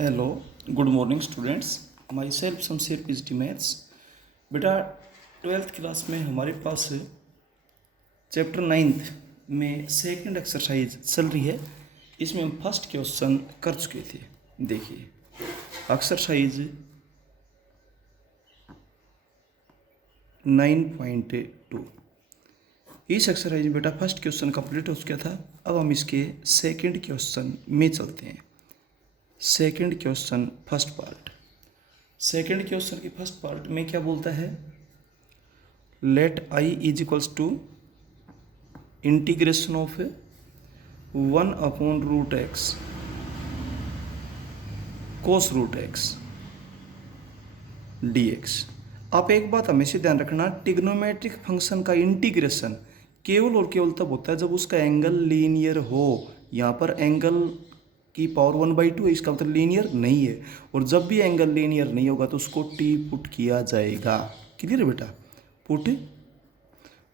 Hello, good morning students. My self Shamsher PhD maths. बेटा 12th class में हमारे पास chapter 9th में सेकंड एक्सरसाइज चल रही है। इसमें हम फर्स्ट क्वेश्चन कर चुके थे। देखिए एक्सरसाइज 9.2। इस एक्सरसाइज में बेटा फर्स्ट क्वेश्चन कंप्लीट हो चुका था। अब हम इसके सेकंड क्वेश्चन में चलते हैं। Second question first part. Second question की फर्स्ट पार्ट में क्या बोलता है? Let I is equals to integration of 1/√x cos root x dx। आप एक बात हमेशा ध्यान रखना, ट्रिग्नोमेट्रिक फंक्शन का इंटीग्रेशन केवल और केवल तब होता है जब उसका एंगल लीनियर हो। यहाँ पर एंगल की पावर 1/2 है, इसका मतलब लीनियर नहीं है। और जब भी एंगल लीनियर नहीं होगा तो उसको टी पुट किया जाएगा। क्लियर है बेटा? Put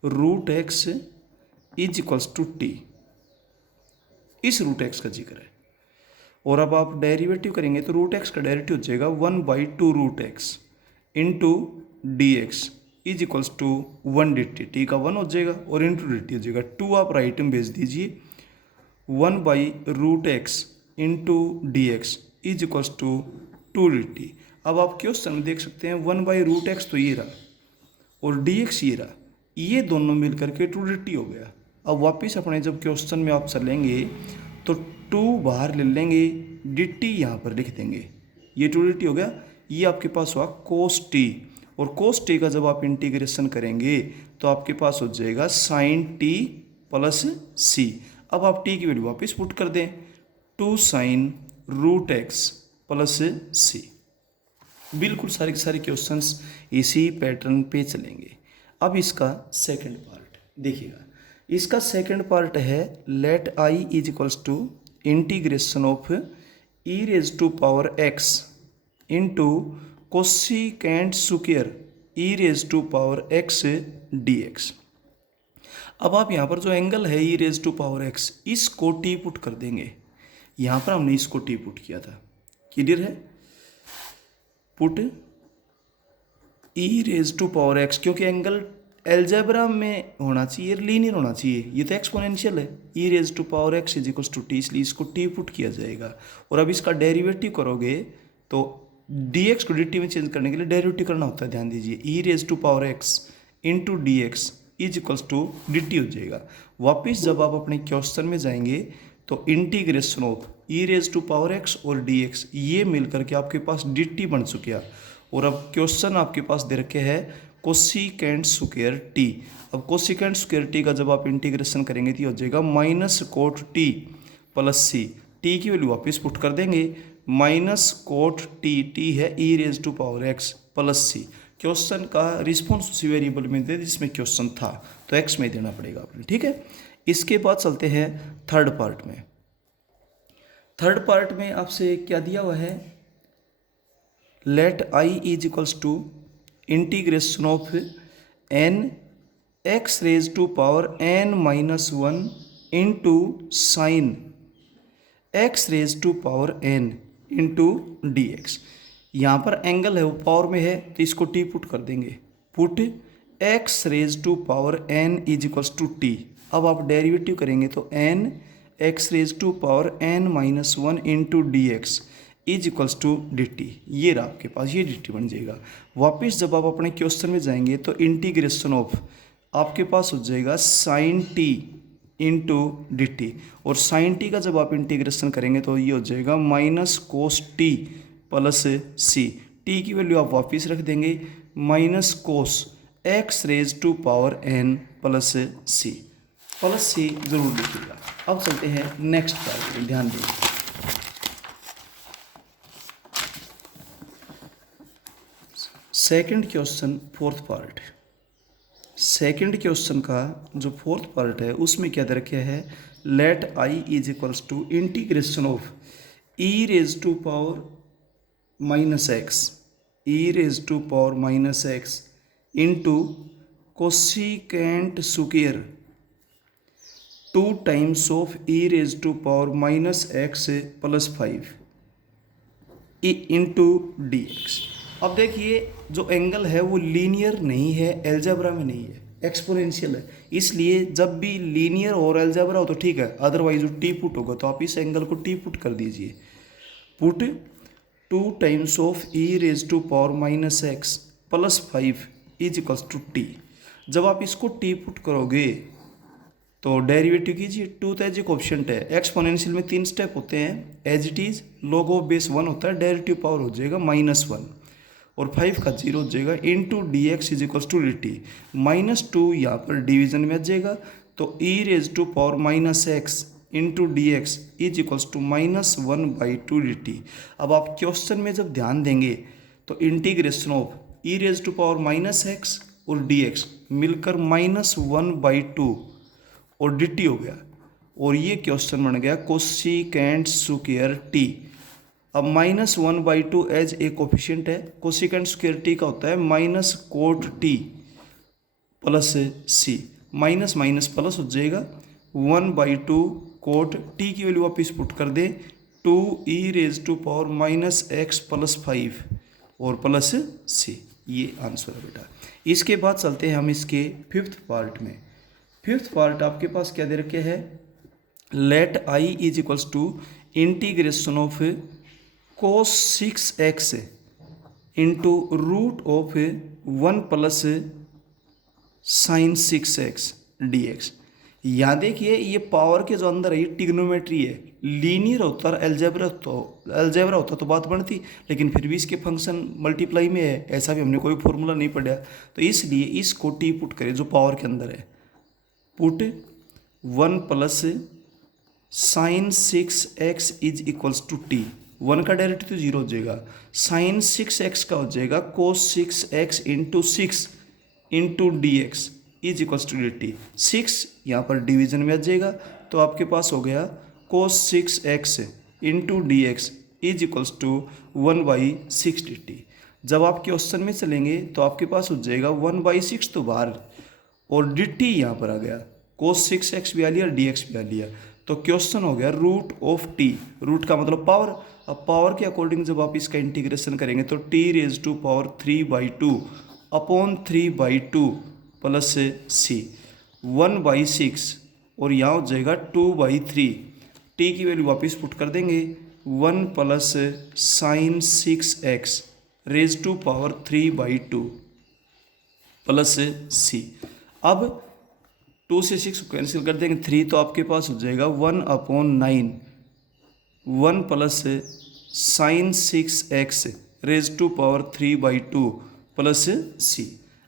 root x is equals to t, इस रूट एक्स का जिक्र है। और अब आप डेरिवेटिव करेंगे तो रूट एक्स का डेरिवेटिव हो जाएगा 1/2√x into d x is equals to 1 dt। T का 1 हो जाएगा और इंटू dt हो जाएगा 2। आप राइट में भेज दीजिए 1/√x into d x is equals to 2 dt। अब आप क्वेश्चन में देख सकते हैं 1/√x तो ये रहा और dx ये रहा, ये दोनों मिल करके 2 dt हो गया। अब वापस अपने जब क्वेश्चन में आप चलेंगे तो 2 बाहर ले लेंगे, dt यहाँ पर लिख देंगे, ये 2 dt हो गया। ये आपके पास हुआ cos t, और cos t का जब आप इंटीग्रेशन करेंगे तो आपके पास हो जाएगा sin t प्लस c। अब आप t की वैल्यू वापस पुट कर दें, 2 sin√x प्लस c। बिल्कुल सारे के सारे क्वेश्चंस इसी पैटर्न पे चलेंगे। अब इसका सेकंड पार्ट देखिएगा। इसका सेकंड पार्ट है let I is equals to integration of e raise to power x into cosecant square e raise to power x dx। अब आप यहाँ पर जो एंगल है e raise to power x, इसको टी पुट कर देंगे। यहाँ पर हमने इसको टी पुट किया था। क्लियर है? Put e raise to power x, क्योंकि एंगल एल्जेब्रा में होना चाहिए, लीनियर होना चाहिए। ये तो एक्सपोनेंशियल है। e raise to power x is equals to t, इसलिए इसको टी पुट किया जाएगा। और अब इसका डेरिवेटिव करोगे तो dx को dt में चेंज करने के लिए डेरिवेटिव करना होता है। ध्यान दीजिए, e raise to power x into d x is equals to dt हो जाएगा। वापिस जब आप अपने क्वेश्चन में जाएंगे तो integration of e raise to power x और dx ये मिल करके आपके पास dt बन चुका। और अब क्वेश्चन आपके पास दे रखे है कोसिकेंट स्क्वायर t। अब कोसिकेंट स्क्वायर t का जब आप इंटीग्रेशन करेंगे तो हो जाएगा minus cot t plus c. t की वैल्यू वापस पुट कर देंगे, माइनस कोट t है e raise to power x plus c. Question का रिस्पॉन्स उसी वेरिएबल में दे जिसमें क्वेश्चन था, तो x में देना पड़ेगा आपने। ठीक है, इसके बाद चलते हैं थर्ड पार्ट में। थर्ड पार्ट में आपसे क्या दिया हुआ है? Let I is equals to integration of n x raise to power n-1 into sine x raise to power n into d x. यहाँ पर एंगल है वो पावर में है तो इसको t पुट कर देंगे, put x raise to power n is equals to t. अब आप डेरिवेटिव करेंगे तो n x raise to power n-1 into d x is equals to d t. ये रहा आपके पास, ये डी टी बन जाएगा। वापिस जब आप अपने क्वेश्चन में जाएंगे तो इंटीग्रेशन ऑफ आपके पास हो जाएगा sine t into d t. और साइन टी का जब आप इंटीग्रेशन करेंगे तो ये हो जाएगा minus cos t plus c. T की वैल्यू आप वापिस रख देंगे, minus cos x raise to power n plus c. Plus c जरूर लिखिएगा। अब चलते हैं नेक्स्ट पार्ट में, ध्यान दें। Second question fourth part. Second question का जो फोर्थ पार्ट है उसमें क्या दे रखा है? Let I is equals to integration of e raise to power minus x, e raise to power minus x into cosecant square 2 times of e raise to power minus x plus 5 e into d x. अब देखिए जो angle है वो linear नहीं है, algebra में नहीं है, एक्सपोनेंशियल है। इसलिए जब भी लीनियर और एल्जेब्रा हो तो ठीक है, अदरवाइज जो टी पुट होगा तो आप इस एंगल को टी पुट कर दीजिए। Put 2 times of e raise to power minus x plus 5 is equals to t. जब आप इसको टी पुट करोगे तो डेरिवेटिव कीजिए, 2 तो एज कोफिशिएंट है, एक्सपोनेंशियल में 3 स्टेप होते हैं, as it is log of base 1 होता है, डेरिवेटिव पावर हो जाएगा -1 और 5 का 0 हो जाएगा into d x is equals to d t. -2 यहाँ पर डिवीजन में आ जाएगा तो e raise to power minus x into d x is equals to -1/2 d t. अब आप क्वेश्चन में जब ध्यान देंगे तो integration of e raise to power minus x और डी एक्स मिलकर -1/2 और डी टी हो गया, और ये क्वेश्चन बन गया कोसिकेंट स्क्वायर टी। अब -1/2 एज ए कोफिशिएंट है, कोसिकेंट स्क्वायर टी का होता है minus cot t plus c, minus minus plus हो जाएगा 1/2 कोट टी की वैल्यू वापिस पुट कर दे 2 e raise to power minus x plus 5 और प्लस सी। ये आंसर है बेटा। इसके बाद चलते हैं हम इसके फिफ्थ पार्ट में। फिफ्थ पार्ट आपके पास क्या दे रखे है, let I is equals to integration of cos 6x into root of 1 plus sine 6x dx। यहाँ देखिए ये पावर के जो अंदर है ये टिग्नोमेट्री है, लीनियर होता और एल्जेब्रा होता तो बात बनती, लेकिन फिर भी इसके फंक्शन मल्टीप्लाई में है, ऐसा भी हमने कोई फॉर्मूला नहीं पढ़ा, तो इसलिए इसको टी पुट करें जो पावर के अंदर है, put 1 plus sine 6x is equals to t. 1 का डेरिवेटिव तो 0 हो जाएगा, साइन 6x का हो जाएगा cos 6x into 6 into d x is equals to d t. 6 यहाँ पर डिवीजन में आ जाएगा तो आपके पास हो गया cos 6x into d x is equals to 1/6 d t. जब आप क्वेश्चन में चलेंगे तो आपके पास हो जाएगा 1/6 तो बाहर और डी टी यहाँ पर आ गया, cos 6x भी आ लिया, डी एक्स भी आ लिया, तो क्वेश्चन हो गया रूट ऑफ टी। रूट का मतलब पावर। अब पावर के अकॉर्डिंग जब आप इसका इंटीग्रेशन करेंगे तो t raise to power 3/2 upon 3/2 plus c 1/6 और यहाँ हो जाएगा 2/3। टी की वैल्यू वापस पुट कर देंगे 1 plus sine 6x raise to power 3/2 plus c. अब 2 से 6 कैंसिल कर देंगे 3, तो आपके पास हो जाएगा 1/9 1 plus sine 6x raise to power 3/2 plus c.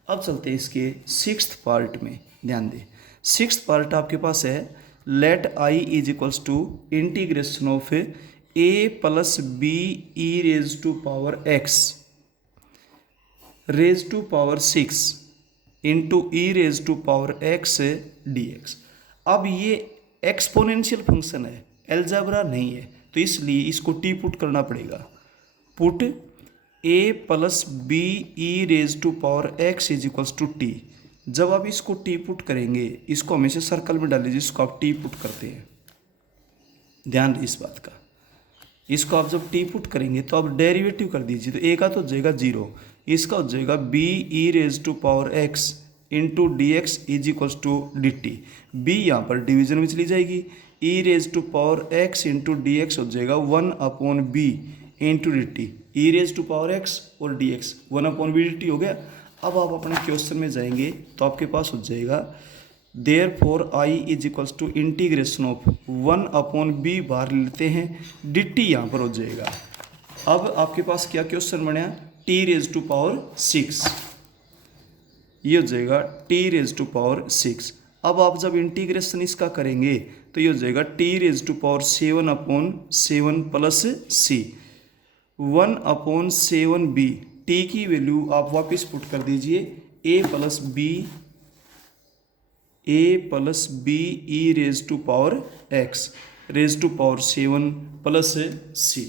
अब चलते हैं इसके सिक्स्थ पार्ट में, ध्यान दें। सिक्स्थ पार्ट आपके पास है let I is equals to integration of a plus b e raise to power x raise to power 6 into e raise to power x d x. अब ये एक्सपोनेंशियल फंक्शन है, algebra नहीं है, तो इसलिए इसको टी पुट करना पड़ेगा। Put a plus b e raise to power x is equals to t. जब आप इसको टी पुट करेंगे, इसको हमेशा सर्कल में डालिए जिसको आप टी पुट करते हैं, ध्यान रहे इस बात का। इसको आप जब टी पुट करेंगे तो आप डेरिवेटिव कर दीजिए, तो ए का तो हो जाएगा 0, इसका हो जाएगा b e raise to power x into d x is equals to d t. B यहाँ पर डिवीजन में चली जाएगी, e raise to power x into d x हो जाएगा 1/b into d t. E raise to power x और d x 1/b d t हो गया। अब आप अपने क्वेश्चन में जाएंगे तो आपके पास हो जाएगा therefore I is equals to integration of 1/b बाहर लेते हैं, डी टी यहाँ पर हो जाएगा। अब आपके पास क्या क्वेश्चन बना, टी रेज टू पावर 6, ये हो जाएगा टी रेज टू पावर 6। अब आप जब इंटीग्रेशन इसका करेंगे तो ये हो जाएगा t raise to power 7/7 plus c 1/7b। T की वैल्यू आप वापस पुट कर दीजिए a plus b e raise to power x raise to power 7 plus c.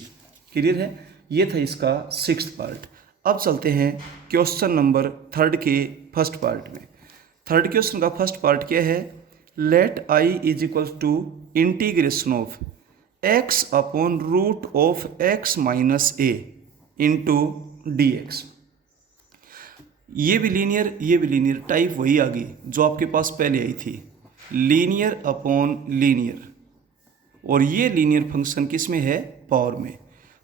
Clear है, ये था इसका सिक्स्थ पार्ट। अब चलते हैं क्वेश्चन नंबर 3 के फर्स्ट पार्ट में। थर्ड क्वेश्चन का फर्स्ट पार्ट क्या है, let I is equals to integration of x upon root of x minus a into d x. ये भी लीनियर टाइप वही आ गई जो आपके पास पहले आई थी, लीनियर अपॉन लीनियर। और ये लीनियर फंक्शन किस में है, पावर में।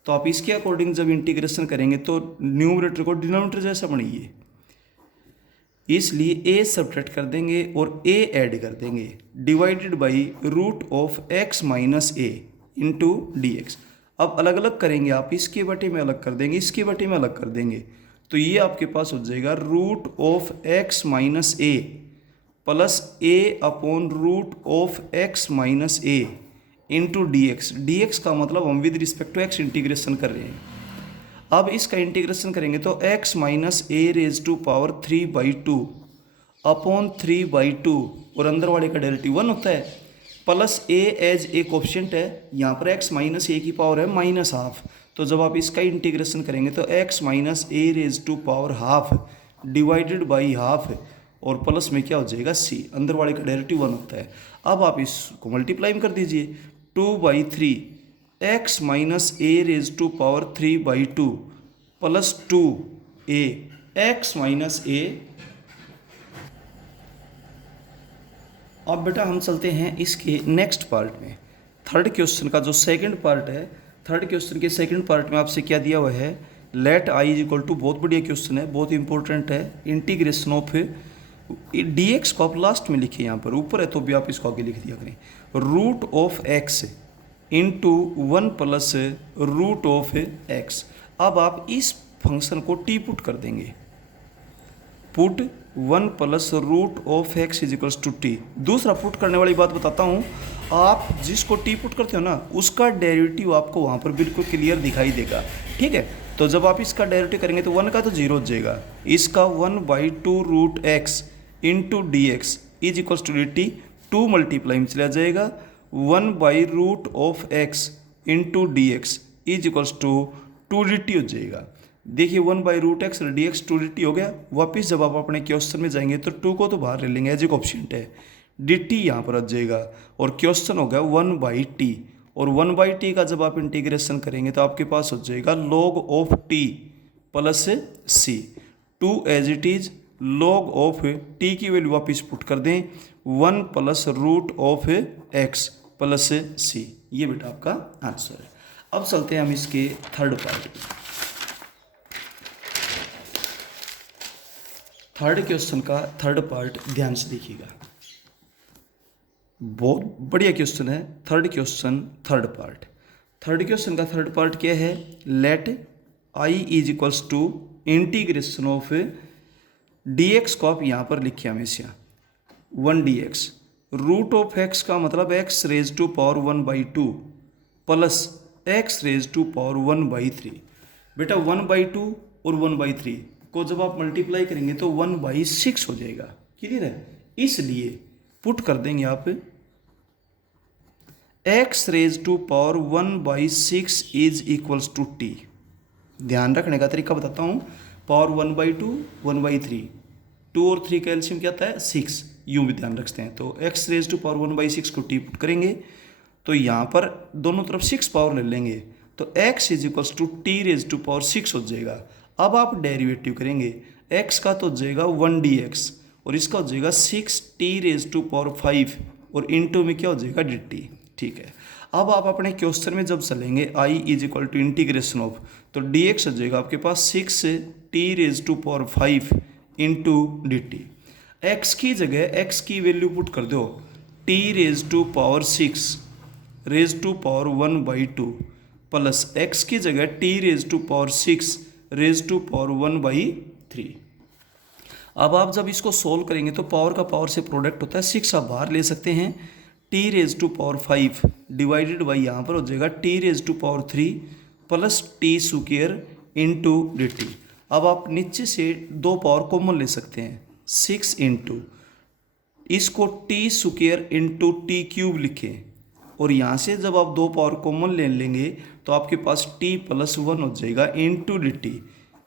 तो आप इसके अकॉर्डिंग जब इंटीग्रेशन करेंगे तो न्यूमरेटर को डिनोमिनेटर जैसा बनेगी, इसलिए ए सब्ट्रैक्ट कर देंगे और ए ऐड कर देंगे, divided by root of x minus a into d x. अब अलग अलग करेंगे आप, इसके बटे में अलग कर देंगे, इसके बटे में अलग कर देंगे, तो ये आपके पास हो जाएगा root of x minus a plus a upon root of x minus a into d x. D x का मतलब हम with respect to x integration कर रहे हैं। अब इसका इंटीग्रेशन करेंगे तो x minus a raise to power 3/2 upon 3/2 और अंदर वाले का डेरिवेटिव 1 होता है, plus a as a coefficient है, यहाँ पर x माइनस ए की पावर है माइनस हाफ। तो जब आप इसका इंटीग्रेशन करेंगे तो x minus a raise to power half divided by half और प्लस में क्या हो जाएगा c, अंदर वाले का डेरिवेटिव 1 होता है। अब आप इसको मल्टीप्लाई कर दीजिए, 2/3 x minus a raise to power 3/2 plus 2a x minus a. अब बेटा हम चलते हैं इसके नेक्स्ट पार्ट में, थर्ड क्वेश्चन का जो सेकंड पार्ट है। थर्ड क्वेश्चन के सेकंड पार्ट में आपसे क्या दिया हुआ है, let I is equal to, बहुत बढ़िया क्वेश्चन है, बहुत इंपॉर्टेंट है, इंटीग्रेशन ऑफ डी एक्स को आप लास्ट में लिखिए, यहाँ पर ऊपर है तो भी आप इसको आगे लिख दिया करें, root of x into 1 plus root of x. अब आप इस फंक्शन को टी पुट कर देंगे, put 1 plus root of x is equals to t. दूसरा पुट करने वाली बात बताता हूँ, आप जिसको टी पुट करते हो ना उसका डेरिवेटिव आपको वहाँ पर बिल्कुल क्लियर दिखाई देगा, ठीक है। तो जब आप इसका डेरिवेटिव करेंगे तो 1 का तो 0 हो जाएगा, इसका 1/2 root x into d x is equals to d t, 2 multiply में चला जाएगा, 1/रूट of x into d x is equals to 2dt हो जाएगा। देखिए 1/रूट एक्स डी एक्स 2dt हो गया। वापिस जब आप अपने क्वेश्चन में जाएंगे तो 2 को तो बाहर ले लेंगे, एज एक ऑप्शन है, dt यहाँ पर आ जाएगा और क्वेश्चन हो गया 1/t। और 1/t का जब आप इंटीग्रेशन करेंगे तो आपके पास हो जाएगा log of t plus c, 2 as it is log of t की वैल्यू वापिस पुट कर दें, 1 plus root of x plus c। ये बेटा आपका आंसर है। अब चलते हैं हम इसके थर्ड पार्ट में। थर्ड क्वेश्चन का थर्ड पार्ट ध्यान से देखिएगा, बहुत बढ़िया क्वेश्चन है। Third question third part, third question का थर्ड पार्ट क्या है, let I is equals to integration of d x को आप यहाँ पर लिखिए हमेशा 1dx, रूट ऑफ एक्स का मतलब x raise to power 1/2 plus x raise to power 1/3। बेटा 1/2 और 1/3 को जब आप मल्टीप्लाई करेंगे तो 1/6 हो जाएगा, क्लियर है। इसलिए पुट कर देंगे आप x raise to power 1/6 is equals to t। ध्यान रखने का तरीका बताता हूँ, पावर 1/2 1/3, 2 और 3 का एलसीएम क्या आता है 6, यूँ भी ध्यान रखते हैं। तो x रेज टू पावर 1/6 को t पुट करेंगे तो यहाँ पर दोनों तरफ 6 पावर ले लेंगे तो x is equals to t raise to power 6 हो जाएगा। अब आप डेरिवेटिव करेंगे, x का तो हो जाएगा 1dx और इसका हो जाएगा 6t रेज टू पावर 5 और इनटू में क्या हो जाएगा dt, ठीक है। अब आप अपने क्वेश्चन में जब चलेंगे i is equal to integration of, तो dx हो जाएगा आपके पास 6t raise to power 5 into dt। x की जगह x की वैल्यू पुट कर दो, t raise to power 6 raise to power 1/2 plus x की जगह t raise to power 6 raise to power 1/3। अब आप जब इसको सोल्व करेंगे तो पावर का पावर से प्रोडक्ट होता है, 6 आप बाहर ले सकते हैं, t raise to power 5 divided by यहाँ पर हो जाएगा t raise to power 3 plus t square into dt। अब आप नीचे से 2 पावर कॉमन ले सकते हैं, 6 इंटू इसको t square into T cube लिखें और यहाँ से जब आप 2 पावर कॉमन ले लेंगे तो आपके पास t प्लस 1 हो जाएगा इंटू dt,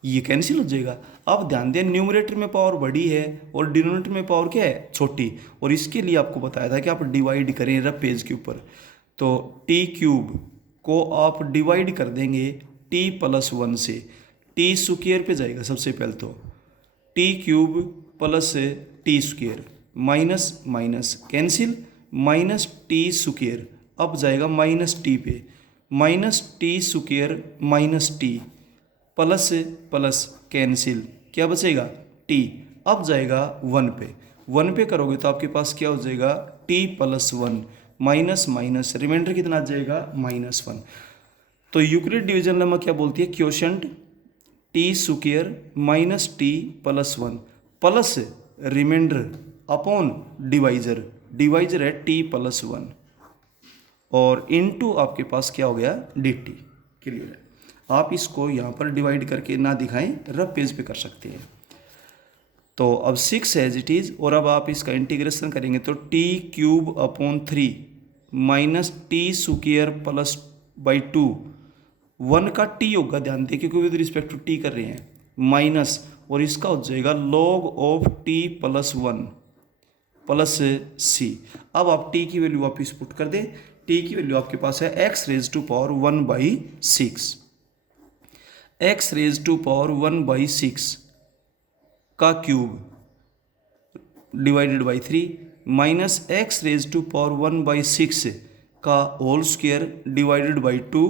ये कैंसिल हो जाएगा। अब ध्यान दें न्यूमरेटर में पावर बड़ी है और डिनोमिनेटर में पावर क्या है छोटी, और इसके लिए आपको बताया था कि आप डिवाइड करें रफ पेज के ऊपर। तो टी क्यूब को आप डिवाइड कर देंगे टी प्लस 1 से, टी स्क्वायर पे जाएगा सबसे पहले तो T cube plus T square, minus minus cancel, minus T square अब जाएगा माइनस टी पे, minus T square minus t, plus plus cancel, क्या बचेगा टी, अब जाएगा 1 पे, 1 पे करोगे तो आपके पास क्या हो जाएगा T plus 1, minus minus remainder कितना आ जाएगा -1। तो यूक्लिड डिवीजन लेमा क्या बोलती है, quotient t square minus t plus 1 plus remainder upon divisor, divisor है टी प्लस 1 और इनटू आपके पास क्या हो गया डी टी। क्लियर है। आप इसको यहाँ पर डिवाइड करके ना दिखाएं, रफ पेज पे कर सकते हैं। तो अब 6 एज इट इज़, और अब आप इसका इंटीग्रेशन करेंगे तो T cube upon 3 minus T square plus by 2, 1 का टी होगा, ध्यान दें क्योंकि विद रिस्पेक्ट टू टी कर रहे हैं, माइनस और इसका हो जाएगा log of t plus 1 plus c. अब आप टी की वैल्यू वापिस पुट कर दें, टी की वैल्यू आपके पास है x raise to power 1/6, x raise to power 1/6 का cube divided by 3 minus x raise to power 1/6 का whole square divided by 2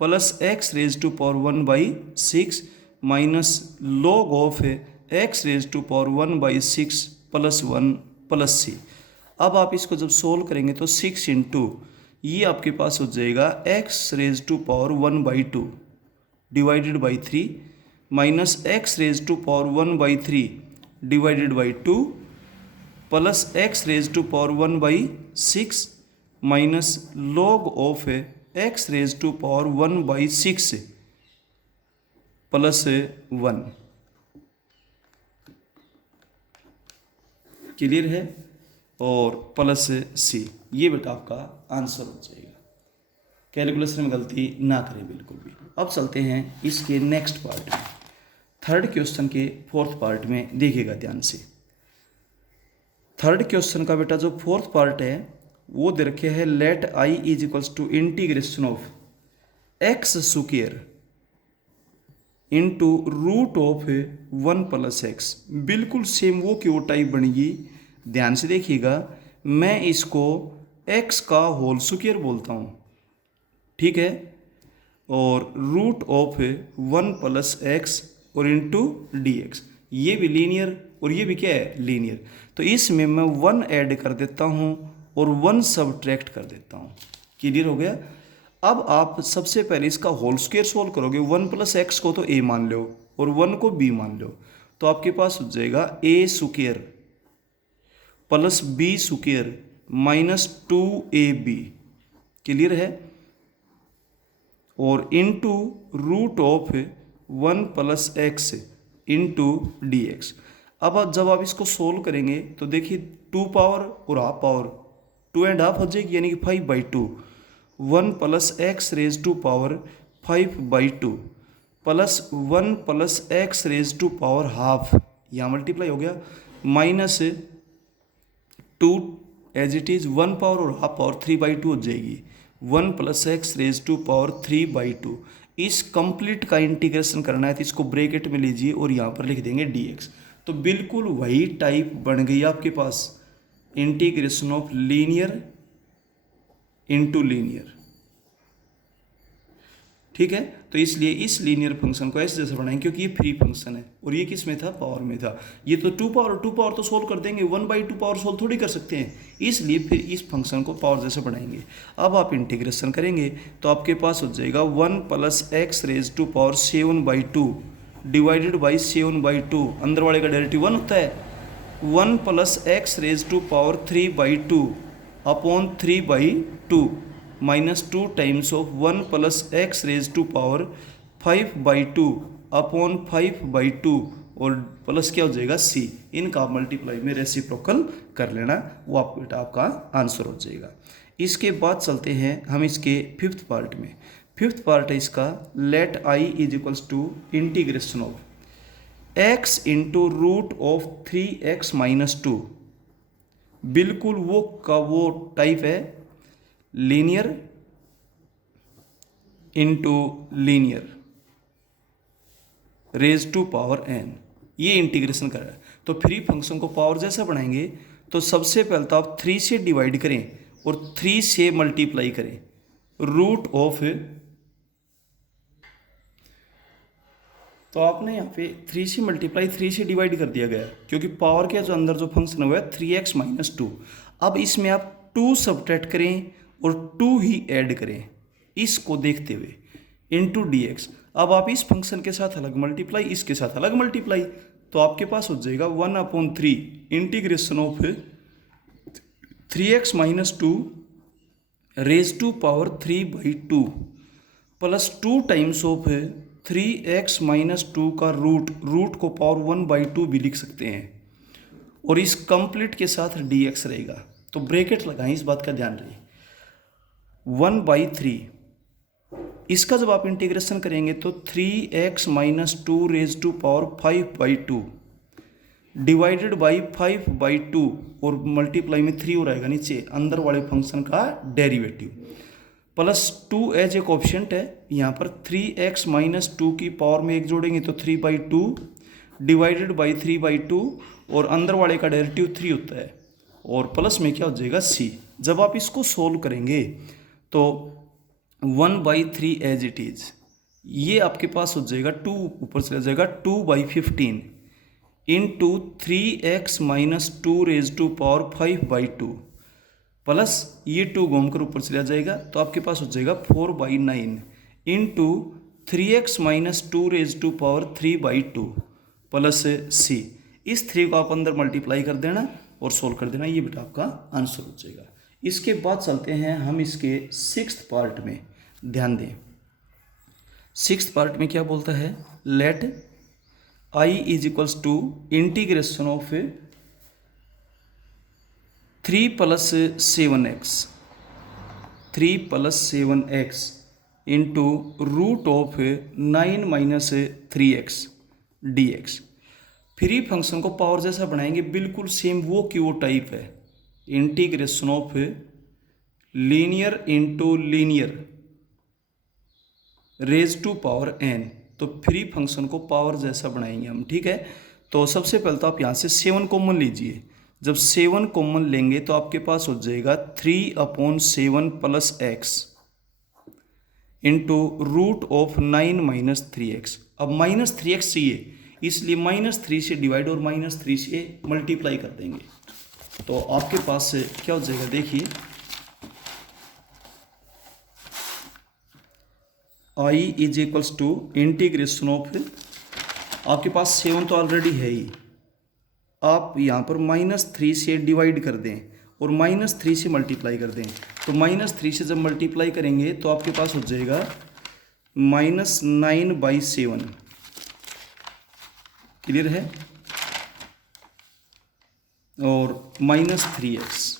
plus x raise to power 1/6 minus log of x raise to power 1/6 plus 1 plus c. अब आप इसको जब solve करेंगे तो 6 into ये आपके पास हो जाएगा x raise to power 1/2 divided by 3 minus x raise to power 1/3 divided by 2 plus x raise to power 1/6 minus log of x raise to power 1/6 plus 1। Clear है, और प्लस सी, ये बेटा आपका आंसर हो जाएगा। कैलकुलेशन में गलती ना करें बिल्कुल भी। अब चलते हैं इसके नेक्स्ट पार्ट में, थर्ड क्वेश्चन के फोर्थ पार्ट में देखिएगा ध्यान से। थर्ड क्वेश्चन का बेटा जो फोर्थ पार्ट है वो दे रखे है let I is equals to integration of x square into root of 1 plus x. बिल्कुल सेम वो क्यों टाइप बनेगी, ध्यान से देखिएगा। मैं इसको x का होल स्क्वायर बोलता हूँ, ठीक है, और रूट ऑफ 1 प्लस एक्स और इंटू डी एक्स, ये भी लीनियर और ये भी क्या है लीनियर। तो इसमें मैं 1 ऐड कर देता हूँ और 1 सब्ट्रैक्ट कर देता हूँ। क्लियर हो गया। अब आप सबसे पहले इसका होल स्क्वायर सोल्व करोगे, 1 प्लस एक्स को तो a मान लो और 1 को b मान लो, तो आपके पास हो जाएगा a square plus b square minus 2ab। Clear है, और into root of 1 plus x into d x. अब जब आप इसको सोल्व करेंगे तो देखिए 2 पावर और हाफ पावर 2.5 हो जाएगी, यानी कि 5/2, 1 plus x raise to power 5/2 plus 1 plus x raise to power half, यहाँ मल्टीप्लाई हो गया, minus 2 as it is 1 power और हाफ पावर 3/2 हो जाएगी, 1 plus x raise to power 3/2। इस कंप्लीट का इंटीग्रेशन करना है तो इसको ब्रैकेट में लीजिए और यहाँ पर लिख देंगे dx। तो बिल्कुल वही टाइप बन गई आपके पास, integration of linear into linear, ठीक है। तो इसलिए इस लीनियर फंक्शन को ऐसे जैसे बनाएंगे क्योंकि ये फ्री फंक्शन है और ये किस में था पावर में था। ये तो 2 पावर तो सोल्व कर देंगे, 1/2 पावर सोल्व थोड़ी कर सकते हैं, इसलिए फिर इस फंक्शन को पावर जैसे बनाएंगे। अब आप इंटीग्रेशन करेंगे तो आपके पास हो जाएगा 1 plus x raise to power 7/2 divided by 7/2, अंदर वाले का डेरिवेटिव 1 होता है, 1 plus x raise to power 3/2 upon 3/2 minus 2 times of 1 plus x raise to power 5/2 upon 5/2 और प्लस क्या हो जाएगा c। इनका मल्टीप्लाई में रेसिप्रोकल कर लेना, वो आप बेटा आपका आंसर हो जाएगा। इसके बाद चलते हैं हम इसके फिफ्थ पार्ट में। फिफ्थ पार्ट है इसका let I is equals to integration of x into root of 3x minus 2। बिल्कुल वो का वो टाइप है, linear into linear raise to power n, ये इंटीग्रेशन कर रहा है। तो फ्री फंक्शन को पावर जैसा बनाएंगे तो सबसे पहले तो आप 3 से डिवाइड करें और 3 से मल्टीप्लाई करें, रूट ऑफ, तो आपने यहाँ पे 3 से मल्टीप्लाई 3 से डिवाइड कर दिया गया क्योंकि पावर के जो अंदर जो फंक्शन हुआ है 3x माइनस 2। अब इसमें आप 2 सब्ट्रैक्ट करें और 2 ही ऐड करें इसको देखते हुए, इंटू dx। अब आप इस फंक्शन के साथ अलग मल्टीप्लाई, इसके साथ अलग मल्टीप्लाई, तो आपके पास हो जाएगा 1/3 integration of 3x minus 2 raise to power 3/2 plus 2 times of 3x minus 2 का रूट को पावर 1/2 भी लिख सकते हैं, और इस कंप्लीट के साथ dx रहेगा। तो ब्रैकेट लगाएं, इस बात का ध्यान रहे। 1/3 इसका जब आप इंटीग्रेशन करेंगे तो 3x minus 2 raise to power 5/2 divided by 5/2 और मल्टीप्लाई में 3 हो रहेगा नीचे अंदर वाले फंक्शन का derivative, plus 2 as a coefficient है यहाँ पर 3x माइनस 2 की पावर में एक जोड़ेंगे तो 3/2 डिवाइडेड बाई 3/2 और अंदर वाले का डेरिवेटिव 3 होता है, और प्लस में क्या हो जाएगा c। जब आप इसको सोल्व करेंगे तो 1/3 एज इट इज, ये आपके पास हो जाएगा 2 ऊपर चला जाएगा 2/15 into 3x minus 2 raise to power 5/2 plus ये 2 घूम कर ऊपर चला जाएगा तो आपके पास हो जाएगा 4/9 into 3x minus 2 raise to power 3/2 plus c। इस 3 को आप अंदर मल्टीप्लाई कर देना और सोल्व कर देना, ये बेटा आपका आंसर हो जाएगा। इसके बाद चलते हैं हम इसके 6th पार्ट में, ध्यान दें। 6th पार्ट में क्या बोलता है, let I is equals to integration of 3 plus 7x into root of 9 minus 3x dx। Free function को पावर जैसा बनाएंगे, बिल्कुल सेम वो की वो टाइप है, integration of linear into linear raise to power n। तो फ्री फंक्शन को पावर जैसा बनाएंगे हम, ठीक है। तो सबसे पहले तो आप यहाँ से 7 कॉमन लीजिए, जब 7 कॉमन लेंगे तो आपके पास हो जाएगा 3/7 plus x into root of 9 minus 3x। अब माइनस 3x चाहिए इसलिए -3 से डिवाइड और -3 से मल्टीप्लाई कर देंगे, तो आपके पास क्या हो जाएगा, देखिए I is equals to integration of, आपके पास 7 तो ऑलरेडी है ही, आप यहाँ पर -3 से डिवाइड कर दें और -3 से मल्टीप्लाई कर दें, तो -3 से जब मल्टीप्लाई करेंगे तो आपके पास हो जाएगा -9/7, क्लियर है, और -3x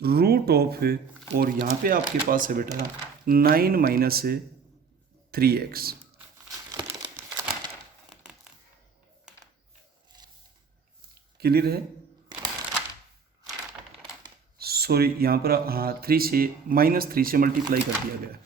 रूट ऑफ, और यहाँ पे आपके पास है बेटा 9 माइनस 3x, क्लियर है, सॉरी यहाँ पर हाँ 3 से -3 से मल्टीप्लाई कर दिया गया,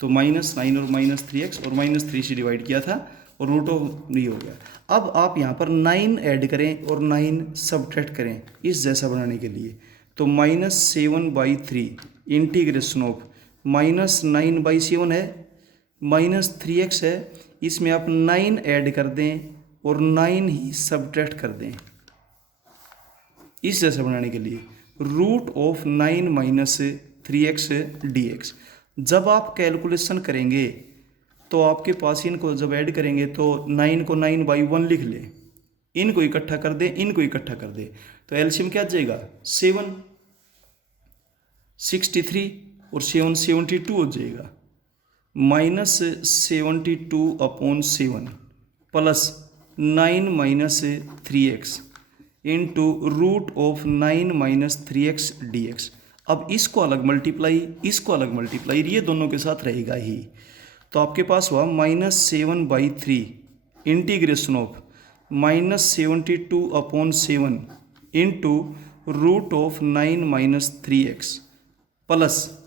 तो -9 और -3x और -3 से डिवाइड किया था और रूट ऑफ नहीं हो गया। अब आप यहाँ पर 9 ऐड करें और 9 सब्ट्रैक्ट करें इस जैसा बनाने के लिए, तो -7/3 इंटीग्रेशन ऑफ -9/7 है, -3x है, इसमें आप 9 ऐड कर दें और 9 ही सब्ट्रैक्ट कर दें इस जैसा बनाने के लिए, root of 9 minus 3x dx। जब आप कैलकुलेशन करेंगे तो आपके पास इनको जब ऐड करेंगे तो 9 को 9/1 लिख लें, इनको इकट्ठा कर दें, इनको इकट्ठा कर दें, तो एलसीएम क्या आ जाएगा 7, 63 और 7 72 हो जाएगा, -72/7 plus 9 minus 3x into root of 9 minus 3x dx। अब इसको अलग मल्टीप्लाई, इसको अलग मल्टीप्लाई, ये दोनों के साथ रहेगा ही, तो आपके पास हुआ -7/3 integration of -72/7 into root of 9 minus 3x plus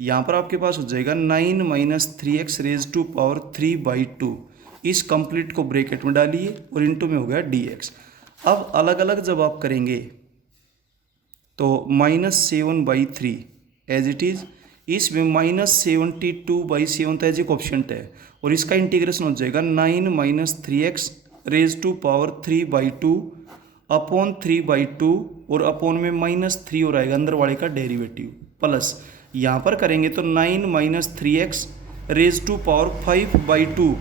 यहाँ पर आपके पास हो जाएगा 9 minus 3x raise to power 3/2। इस कंप्लीट को ब्रैकेट में डालिए और इनटू में हो गया dx। अब अलग अलग जब आप करेंगे तो -7/3 एज इट इज़, इसमें -72/7 एज ए कोफिशिएंट है और इसका इंटीग्रेशन हो जाएगा 9 minus 3x raise to power 3/2 upon 3/2 और अपॉन में -3 और आएगा अंदर वाले का डेरिवेटिव प्लस यहाँ पर करेंगे तो 9 minus 3x raise to power 5/2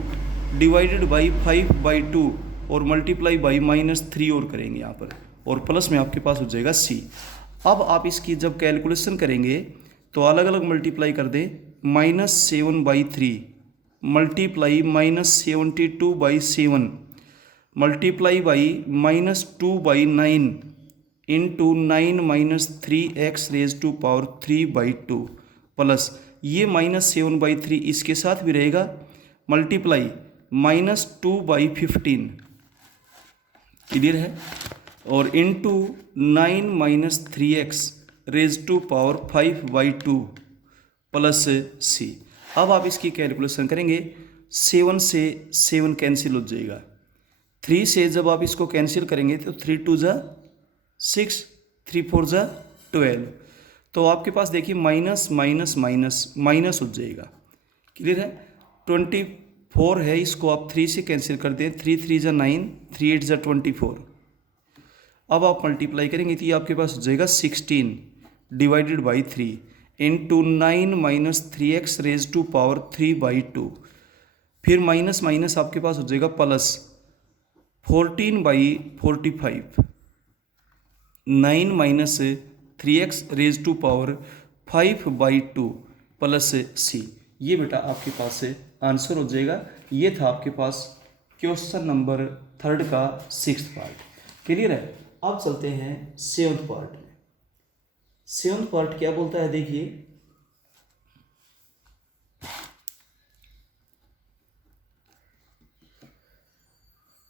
divided by 5/2 और मल्टीप्लाई बाई -3 और करेंगे यहाँ पर और प्लस में आपके पास हो जाएगा c। अब आप इसकी जब कैलकुलेशन करेंगे तो अलग अलग मल्टीप्लाई कर दें, -7/3 multiply -72/7 multiply by -2/9 into 9 minus 3x raise to power 3/2 plus ये -7/3 इसके साथ भी रहेगा मल्टीप्लाई -2/15 क्लियर है और into 9 minus 3x raise to power 5/2 plus c। अब आप इसकी कैलकुलेशन करेंगे, 7 से 7 कैंसिल हो जाएगा, 3 से जब आप इसको कैंसिल करेंगे तो 3 2 ज़ा 6, 3 4 ज़ा 12, तो आपके पास देखिए माइनस माइनस माइनस माइनस हो जाएगा। क्लियर है, 24 है, इसको आप 3 से कैंसिल कर दें, 3 3 ज़ा 9, 3 8 ज़ा 24। अब आप मल्टीप्लाई करेंगे तो ये आपके पास हो जाएगा 16 divided by 3 into 9 minus 3x raise to power 3/2, फिर माइनस माइनस आपके पास हो जाएगा plus 14/45, 9 minus 3x raise to power 5/2 plus c। ये बेटा आपके पास आंसर हो जाएगा। ये था आपके पास क्वेश्चन नंबर 3 का 6th पार्ट। क्लियर है, अब चलते हैं 7th पार्ट में। 7th पार्ट क्या बोलता है देखिए,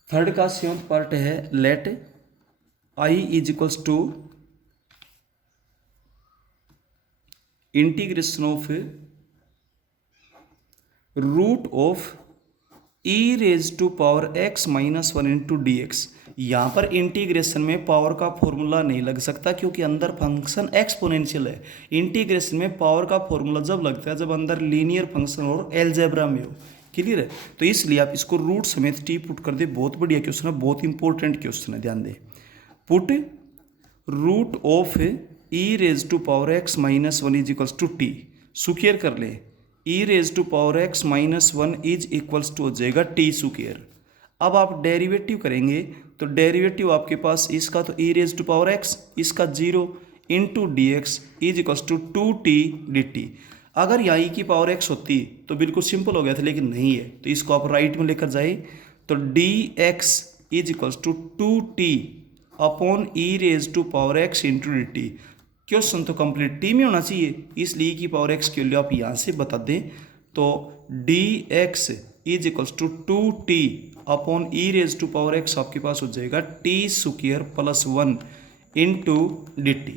थर्ड का 7th पार्ट है, let i is equals to integration of root of e raise to power x minus 1 into d x. यहाँ पर इंटीग्रेशन में पावर का फॉर्मूला नहीं लग सकता क्योंकि अंदर फंक्शन एक्सपोनेंशियल है। इंटीग्रेशन में पावर का फॉर्मूला जब लगता है जब अंदर लीनियर फंक्शन और एलजेब्रा में हो। क्लियर है, तो इसलिए आप इसको रूट समेत टी पुट कर दे। बहुत बढ़िया क्वेश्चन है, बहुत इंपॉर्टेंट क्वेश्चन है, ध्यान दें। Put root of e raise to power x minus 1 is equals to t, square कर ले, e raise to power x minus 1 is equals to हो जाएगा टी सुकेयर। अब आप डेरिवेटिव करेंगे तो डेरिवेटिव आपके पास इसका तो e raise to power x, इसका 0 into d x is equals to 2t dt। अगर यहाँ e की पावर x होती तो बिल्कुल सिंपल हो गया था, लेकिन नहीं है, तो इसको आप राइट में लेकर जाए तो dx is equals to 2t upon e raise to power x into d t. Question तो कंप्लीट टी में होना चाहिए, इसलिए की पावर x के लिए आप यहाँ से बता दें तो dx is equals to 2t upon e raise to power x आपके पास हो जाएगा t square plus 1 into d t.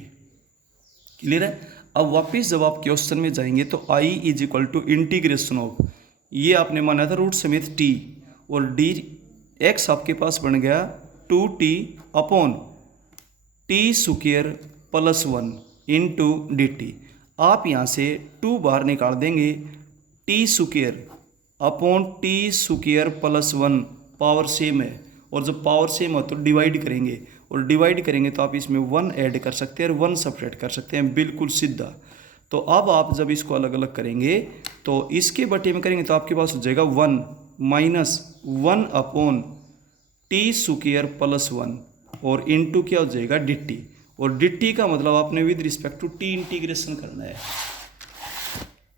Clear है, अब वापस जब आप क्वेश्चन में जाएंगे तो i is equal to integration of, ये आपने माना था रूट समेत t, और डी एक्स आपके पास बन गया 2t upon t square plus 1 into d T. आप यहाँ से 2 बाहर निकाल देंगे, T square upon t square plus 1 power same है, और जब पावर सेम हो तो डिवाइड करेंगे, और डिवाइड करेंगे तो आप इसमें 1 ऐड कर सकते हैं और 1 सब्ट्रैक्ट कर सकते हैं, बिल्कुल सीधा। तो अब आप जब इसको अलग अलग करेंगे तो इसके बटे में करेंगे तो आपके पास हो जाएगा 1 minus 1 upon t square plus 1 और इंटू क्या हो जाएगा डी टी, और डी टी का मतलब आपने with respect to t integration करना है।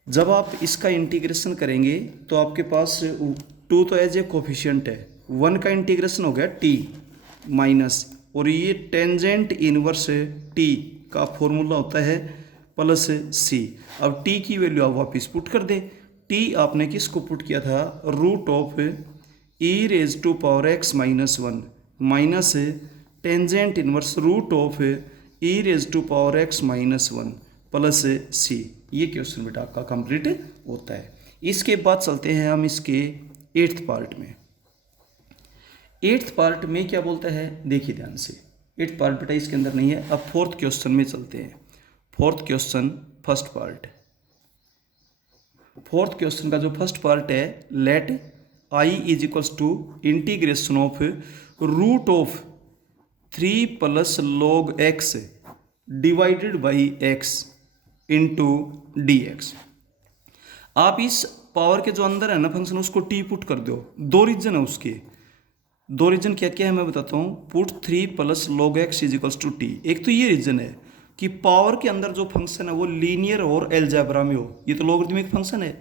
जब आप इसका इंटीग्रेशन करेंगे तो आपके पास 2 तो एज ए कोफिशिएंट है, 1 का इंटीग्रेशन हो गया टी माइनस, और ये टेंजेंट इनवर्स टी का फॉर्मूला होता है प्लस सी। अब टी की वैल्यू आप वापस पुट कर दें, टी आपने किसको पुट किया था, root of e raise to power x minus 1 minus tangent inverse root of e raise to power x minus one plus c. ये क्वेश्चन बेटा आपका कंप्लीट होता है। इसके बाद चलते हैं हम इसके 8th पार्ट में। 8th पार्ट में क्या बोलता है, देखिए ध्यान से। 8th पार्ट बेटा इसके अंदर नहीं है। अब 4th क्वेश्चन में चलते हैं। 4th question first part. 4th question का जो फर्स्ट पार्ट है, let I is equals to integration of root of 3 plus log x divided by x into d x. आप इस पावर के जो अंदर है ना फंक्शन, उसको टी पुट कर दो। दो रीजन है उसके। दो रीजन क्या क्या है मैं बताता हूँ। Put 3 plus log x is equals to t. एक तो ये रीजन है कि पावर के अंदर जो फंक्शन है वो लीनियर और अलजेब्रा में हो, ये तो लॉगरिथमिक फंक्शन है।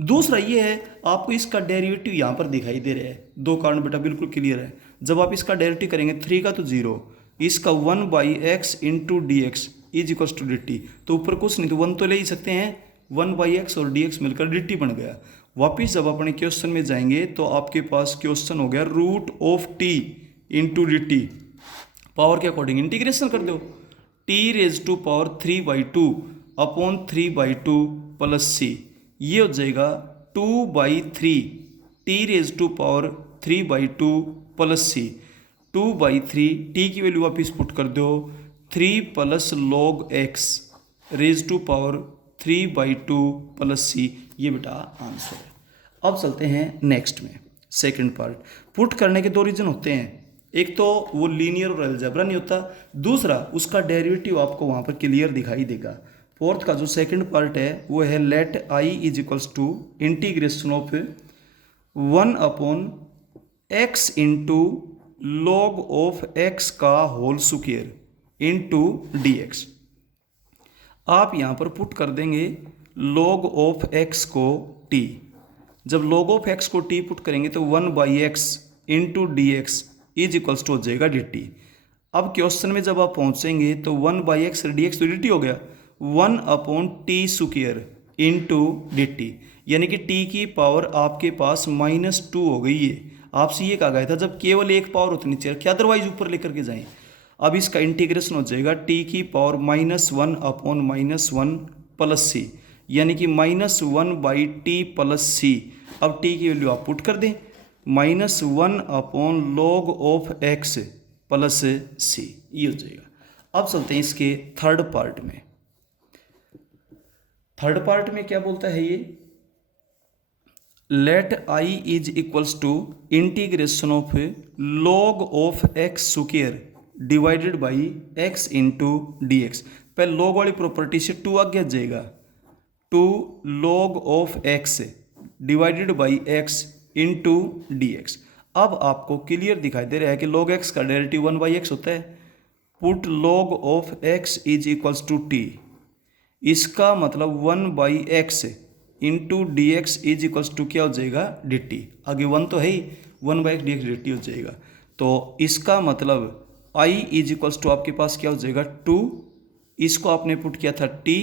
दूसरा ये है आपको इसका डेरिवेटिव यहाँ पर दिखाई दे रहा है। दो कारण बेटा बिल्कुल क्लियर है। जब आप इसका डेरिवेटिव करेंगे 3 का तो 0, इसका 1 by x into d x is equals to d t. तो ऊपर कुछ नहीं तो 1 तो ले ही सकते हैं, 1 बाई एक्स और डी एक्स मिलकर डी टी बन गया। वापिस जब अपने क्वेश्चन में जाएंगे तो आपके पास क्वेश्चन हो गया root of t into d t. Power के अकॉर्डिंग इंटीग्रेशन कर दो। T raise to power 3/2 upon 3/2 plus c. ये हो जाएगा 2/3 t raise to power 3/2 plus c. 2/3 t की वैल्यू वापिस पुट कर दो। 3 plus log x raise to power 3/2 plus c. ये बेटा आंसर है। अब चलते हैं नेक्स्ट में, सेकंड पार्ट। पुट करने के दो रीजन होते हैं। एक तो वो लीनियर और अलजेब्रा नहीं होता, दूसरा उसका डेरिवेटिव आपको वहाँ पर क्लियर दिखाई देगा। 4th का जो सेकंड पार्ट है वो है let I is equals to integration of 1 upon x into log of x का whole square into d x. आप यहाँ पर पुट कर देंगे log ऑफ x को t। जब log ऑफ x को t पुट करेंगे तो 1 by x into d x is equals to हो जाएगा डी टी। अब क्वेश्चन में जब आप पहुँचेंगे तो 1 बाई एक्स डी एक्स तो डी टी हो गया, 1 upon t square into d T, यानी कि t की पावर आपके पास -2 हो गई है। आपसे ये कहा गया था जब केवल एक पावर होती नीचे रखिए, अदरवाइज ऊपर लेकर के जाएं। अब इसका इंटीग्रेशन हो जाएगा t की पावर -1 अपॉन -1 प्लस सी, यानी कि -1 बाई टी प्लस सी। अब t की वैल्यू आप पुट कर दें, -1 upon log of x plus c. ये हो जाएगा। अब चलते हैं इसके थर्ड पार्ट में। थर्ड पार्ट में क्या बोलता है ये, let I is equals to integration of log of x square divided by x into d x. पहले लॉग वाली प्रॉपर्टी से 2 आगे आ जाएगा, 2 log of x divided by x into d x. अब आपको क्लियर दिखाई दे रहा है कि log x का डेरिवेटिव 1 बाई एक्स होता है। Put log of x is equals to T. इसका मतलब 1 by x into d x is equals to क्या हो जाएगा, डी टी। आगे 1 तो है ही, 1 by x d x d t हो जाएगा। तो इसका मतलब i इज इक्वल्स टू आपके पास क्या हो जाएगा 2, इसको आपने पुट किया था t,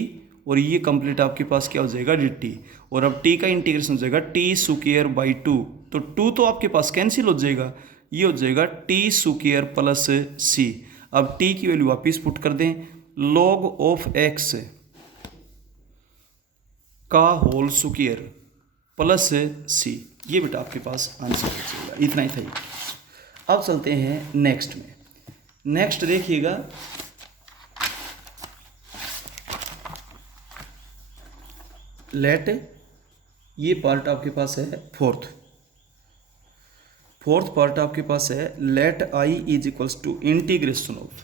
और ये कंप्लीट आपके पास क्या हो जाएगा डी टी। और अब t का इंटीग्रेशन हो जाएगा टी स्क्वायर बाई 2, तो 2 तो आपके पास कैंसिल हो जाएगा, ये हो जाएगा टी स्क्वायर प्लस सी। अब t की वैल्यू वापिस पुट कर दें, log ऑफ एक्स का होल स्क्वायर प्लस सी। ये बेटा आपके पास आंसर हो जाएगा। इतना ही था ये। अब चलते हैं नेक्स्ट में। नेक्स्ट देखिएगा, लेट, ये पार्ट आपके पास है फोर्थ पार्ट आपके पास है let I is equals to integration of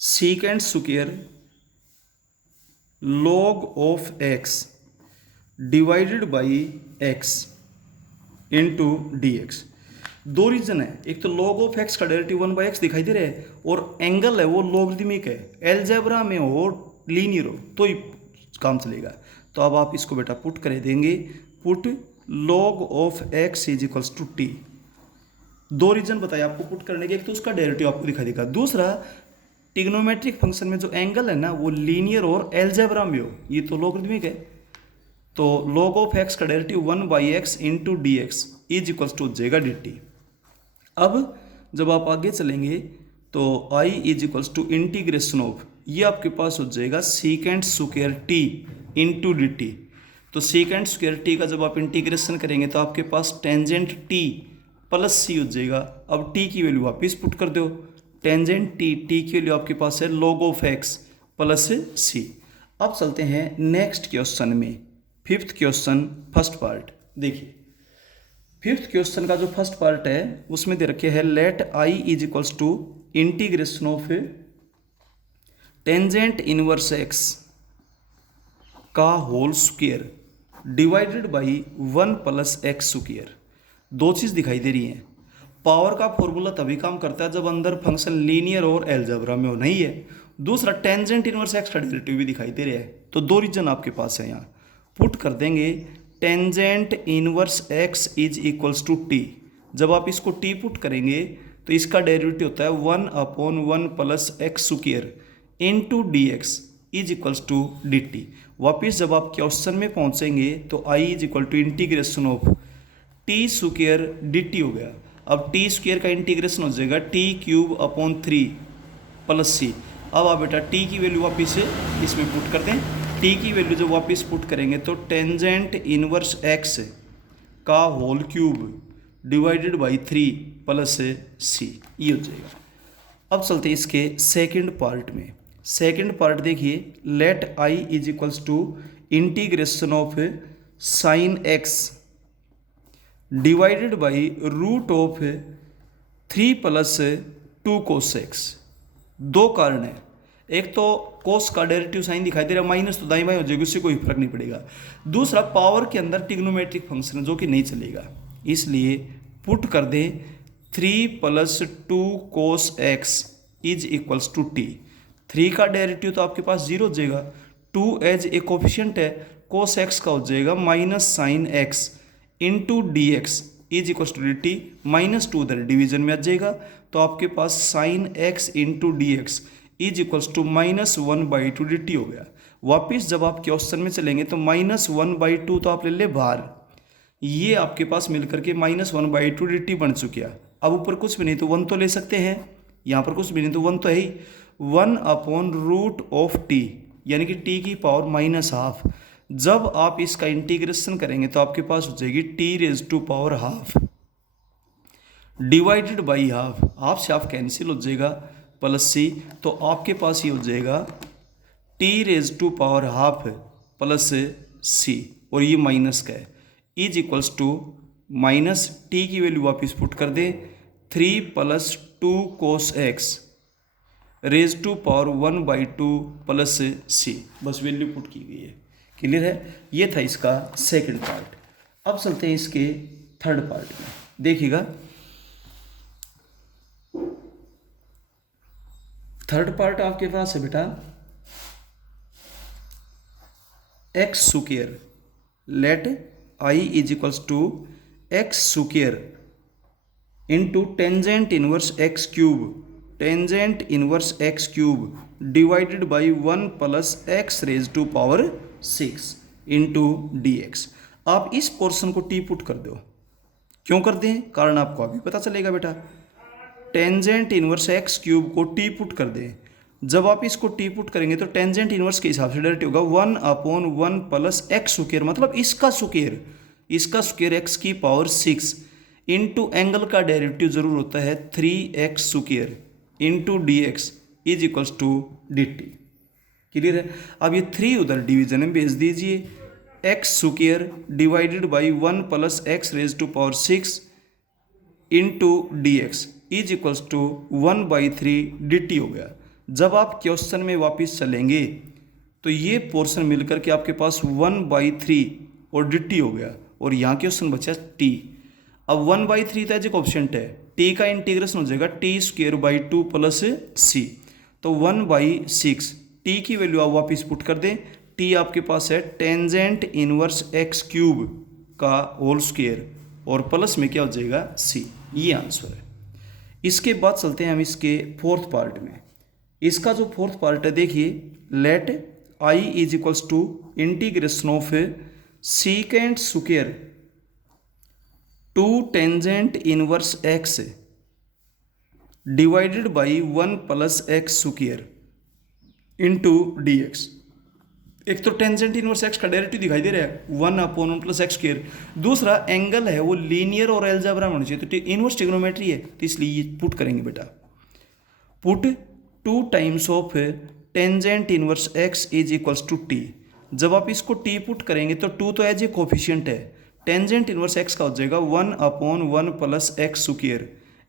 secant square log of x divided by x into d x. दो रीजन है, एक तो log ऑफ एक्स का डेरिवेटिव 1 बाई एक्स दिखाई दे रहा है, और एंगल है वो लॉगरिथमिक है, अलजेब्रा में हो लीनियर हो तो ही काम चलेगा। तो अब आप इसको बेटा पुट कर देंगे, put log of x is equals to टी। दो रीजन बताए आपको पुट करने के, एक तो उसका डेरिवेटिव आपको दिखाई देगा, दूसरा ट्रिग्नोमेट्रिक फंक्शन में जो एंगल है ना वो लीनियर और अलजेब्रा में हो, ये तो लॉगरिथमिक है। तो log ऑफ एक्स का derivative 1 by x into d x is equals to हो जाएगा डी टी। अब जब आप आगे चलेंगे तो I is equals to integration of, ये आपके पास हो जाएगा secant square t into d t. तो सीकेंट स्क्वायर टी का जब आप इंटीग्रेशन करेंगे तो आपके पास टेंजेंट टी प्लस सी हो जाएगा। अब टी की वैल्यू वापिस पुट कर दो, टेंजेंट टी की वैल्यू आपके पास है log of x plus c. अब चलते हैं नेक्स्ट क्वेश्चन में, फिफ्थ क्वेश्चन फर्स्ट पार्ट। देखिए फिफ्थ क्वेश्चन का जो फर्स्ट पार्ट है उसमें दे रखे है let I is equals to integration of tangent inverse x का whole square divided by 1 plus x square. दो चीज़ दिखाई दे रही हैं। पावर का फॉर्मूला तभी काम करता है जब अंदर फंक्शन लीनियर और एलजेब्रा में हो, नहीं है। दूसरा टेंजेंट इनवर्स एक्स का डेरिवेटिव भी दिखाई दे रहा है। तो दो रीजन आपके पास है, यहाँ पुट कर देंगे tangent inverse x is equals to t. जब आप इसको टी पुट करेंगे तो इसका डेरिवेटिव होता है 1/1 plus x square into d x is equals to d t. वापिस जब आप क्वेश्चन में पहुंचेंगे तो I is equal to integration of t square d t हो गया। अब टी स्क्वायर का इंटीग्रेशन हो जाएगा t cube upon 3 plus c. अब आप बेटा टी की वैल्यू वापिस से इसमें पुट कर दें। टी की वैल्यू जब वापिस पुट करेंगे तो टेंजेंट इनवर्स एक्स का whole cube divided by 3 plus c, ये हो जाएगा। अब चलते हैं इसके सेकंड पार्ट में। सेकंड पार्ट देखिए let I is equals to integration of sine x divided by root of 3 plus 2 cos x. दो कारण है, एक तो कोस का डेरिवेटिव साइन दिखाई दे रहा है, माइनस तो दाई बाई हो जाएगी, उससे कोई फर्क नहीं पड़ेगा। दूसरा पावर के अंदर ट्रिग्नोमेट्रिक फंक्शन है जो कि नहीं चलेगा, इसलिए पुट कर दें 3 plus 2 cos x is equals to t. 3 का डेरिवेटिव तो आपके पास 0 हो जाएगा, 2 एज ए कोफिशिएंट है, कोस एक्स का हो जाएगा minus sine x into d x is equals to d t. -2 उधर डिवीजन में आ जाएगा, तो आपके पास sine x into d x is equals to -1/2 d t हो गया। वापिस जब आप क्वेश्चन में चलेंगे तो -1/2 तो आप ले ले बाहर, ये आपके पास मिलकर के -1/2 डी टी बन चुका। अब ऊपर कुछ भी नहीं तो 1 तो ले सकते हैं, यहाँ पर कुछ भी नहीं तो 1 तो है ही, 1/√t यानी कि t की पावर -12। जब आप इसका इंटीग्रेशन करेंगे तो आपके पास हो जाएगी t⁻½ डिवाइडेड बाई हाफ से हाफ कैंसिल हो जाएगा प्लस सी। तो आपके पास ये हो जाएगा t⁻½ प्लस सी, और ये माइनस का है, is equals to minus t की वैल्यू वापिस पुट कर दे 3 plus 2 cos x raise to power 1/2 plus c, बस वैल्यू पुट की गई है। क्लियर है, ये था इसका सेकंड पार्ट। अब चलते हैं इसके थर्ड पार्ट में। देखिएगा थर्ड पार्ट आपके पास है बेटा x square let I is equals to x square into tangent inverse x cube, tangent inverse x cube divided by 1 plus x raise to power 6 into d x. आप इस portion को t put कर दो। क्यों कर दें, कारण आपको अभी पता चलेगा बेटा। टेंजेंट इनवर्स एक्स क्यूब को टी पुट कर दें। जब आप इसको टी पुट करेंगे तो टेंजेंट इनवर्स के हिसाब से डायरेक्ट होगा 1/1 प्लस एक्स स्क्वायर, मतलब इसका स्क्वायर एक्स की पावर 6 इंटू एंगल का डेरिवेटिव जरूर होता है 3x square into d x is equals to d t. Clear है। अब ये 3 उधर डिवीजन में भेज दीजिए, x square divided by 1 plus x raise to power 6 into d x is equals to 1/3 d t हो गया। जब आप क्वेश्चन में वापस चलेंगे तो ये पोर्शन मिलकर के आपके पास 1/3 और डी टी हो गया, और यहाँ क्वेश्चन बचा टी। अब 1/3 तो एज ए कोफिशिएंट है, टी का इंटीग्रेशन हो जाएगा t²/2 प्लस सी, तो 1/6। टी की वैल्यू आप वापिस पुट कर दें, टी आपके पास है टेंजेंट इनवर्स एक्स क्यूब का होल स्क्वायर, और प्लस में क्या हो जाएगा सी, ये आंसर है। इसके बाद चलते हैं हम इसके फोर्थ पार्ट में। इसका जो फोर्थ पार्ट है देखिए let I is equals to integration of secant square 2 tangent inverse x divided by 1 plus x square into d x. एक तो टेंजेंट इनवर्स एक्स का डेरिवेटिव दिखाई दे रहा है 1/1 प्लस एक्स स्क्वायर। दूसरा एंगल है वो लीनियर और एल्जेब्रा में होना चाहिए, तो इनवर्स ट्रिग्नोमेट्री है, तो इसलिए ये पुट करेंगे बेटा। Put 2 times of tangent inverse x is equals to t. जब आप इसको टी पुट करेंगे तो 2 तो एज ए कोफिशियंट है, टेंजेंट इनवर्स एक्स का हो जाएगा 1/1 plus x square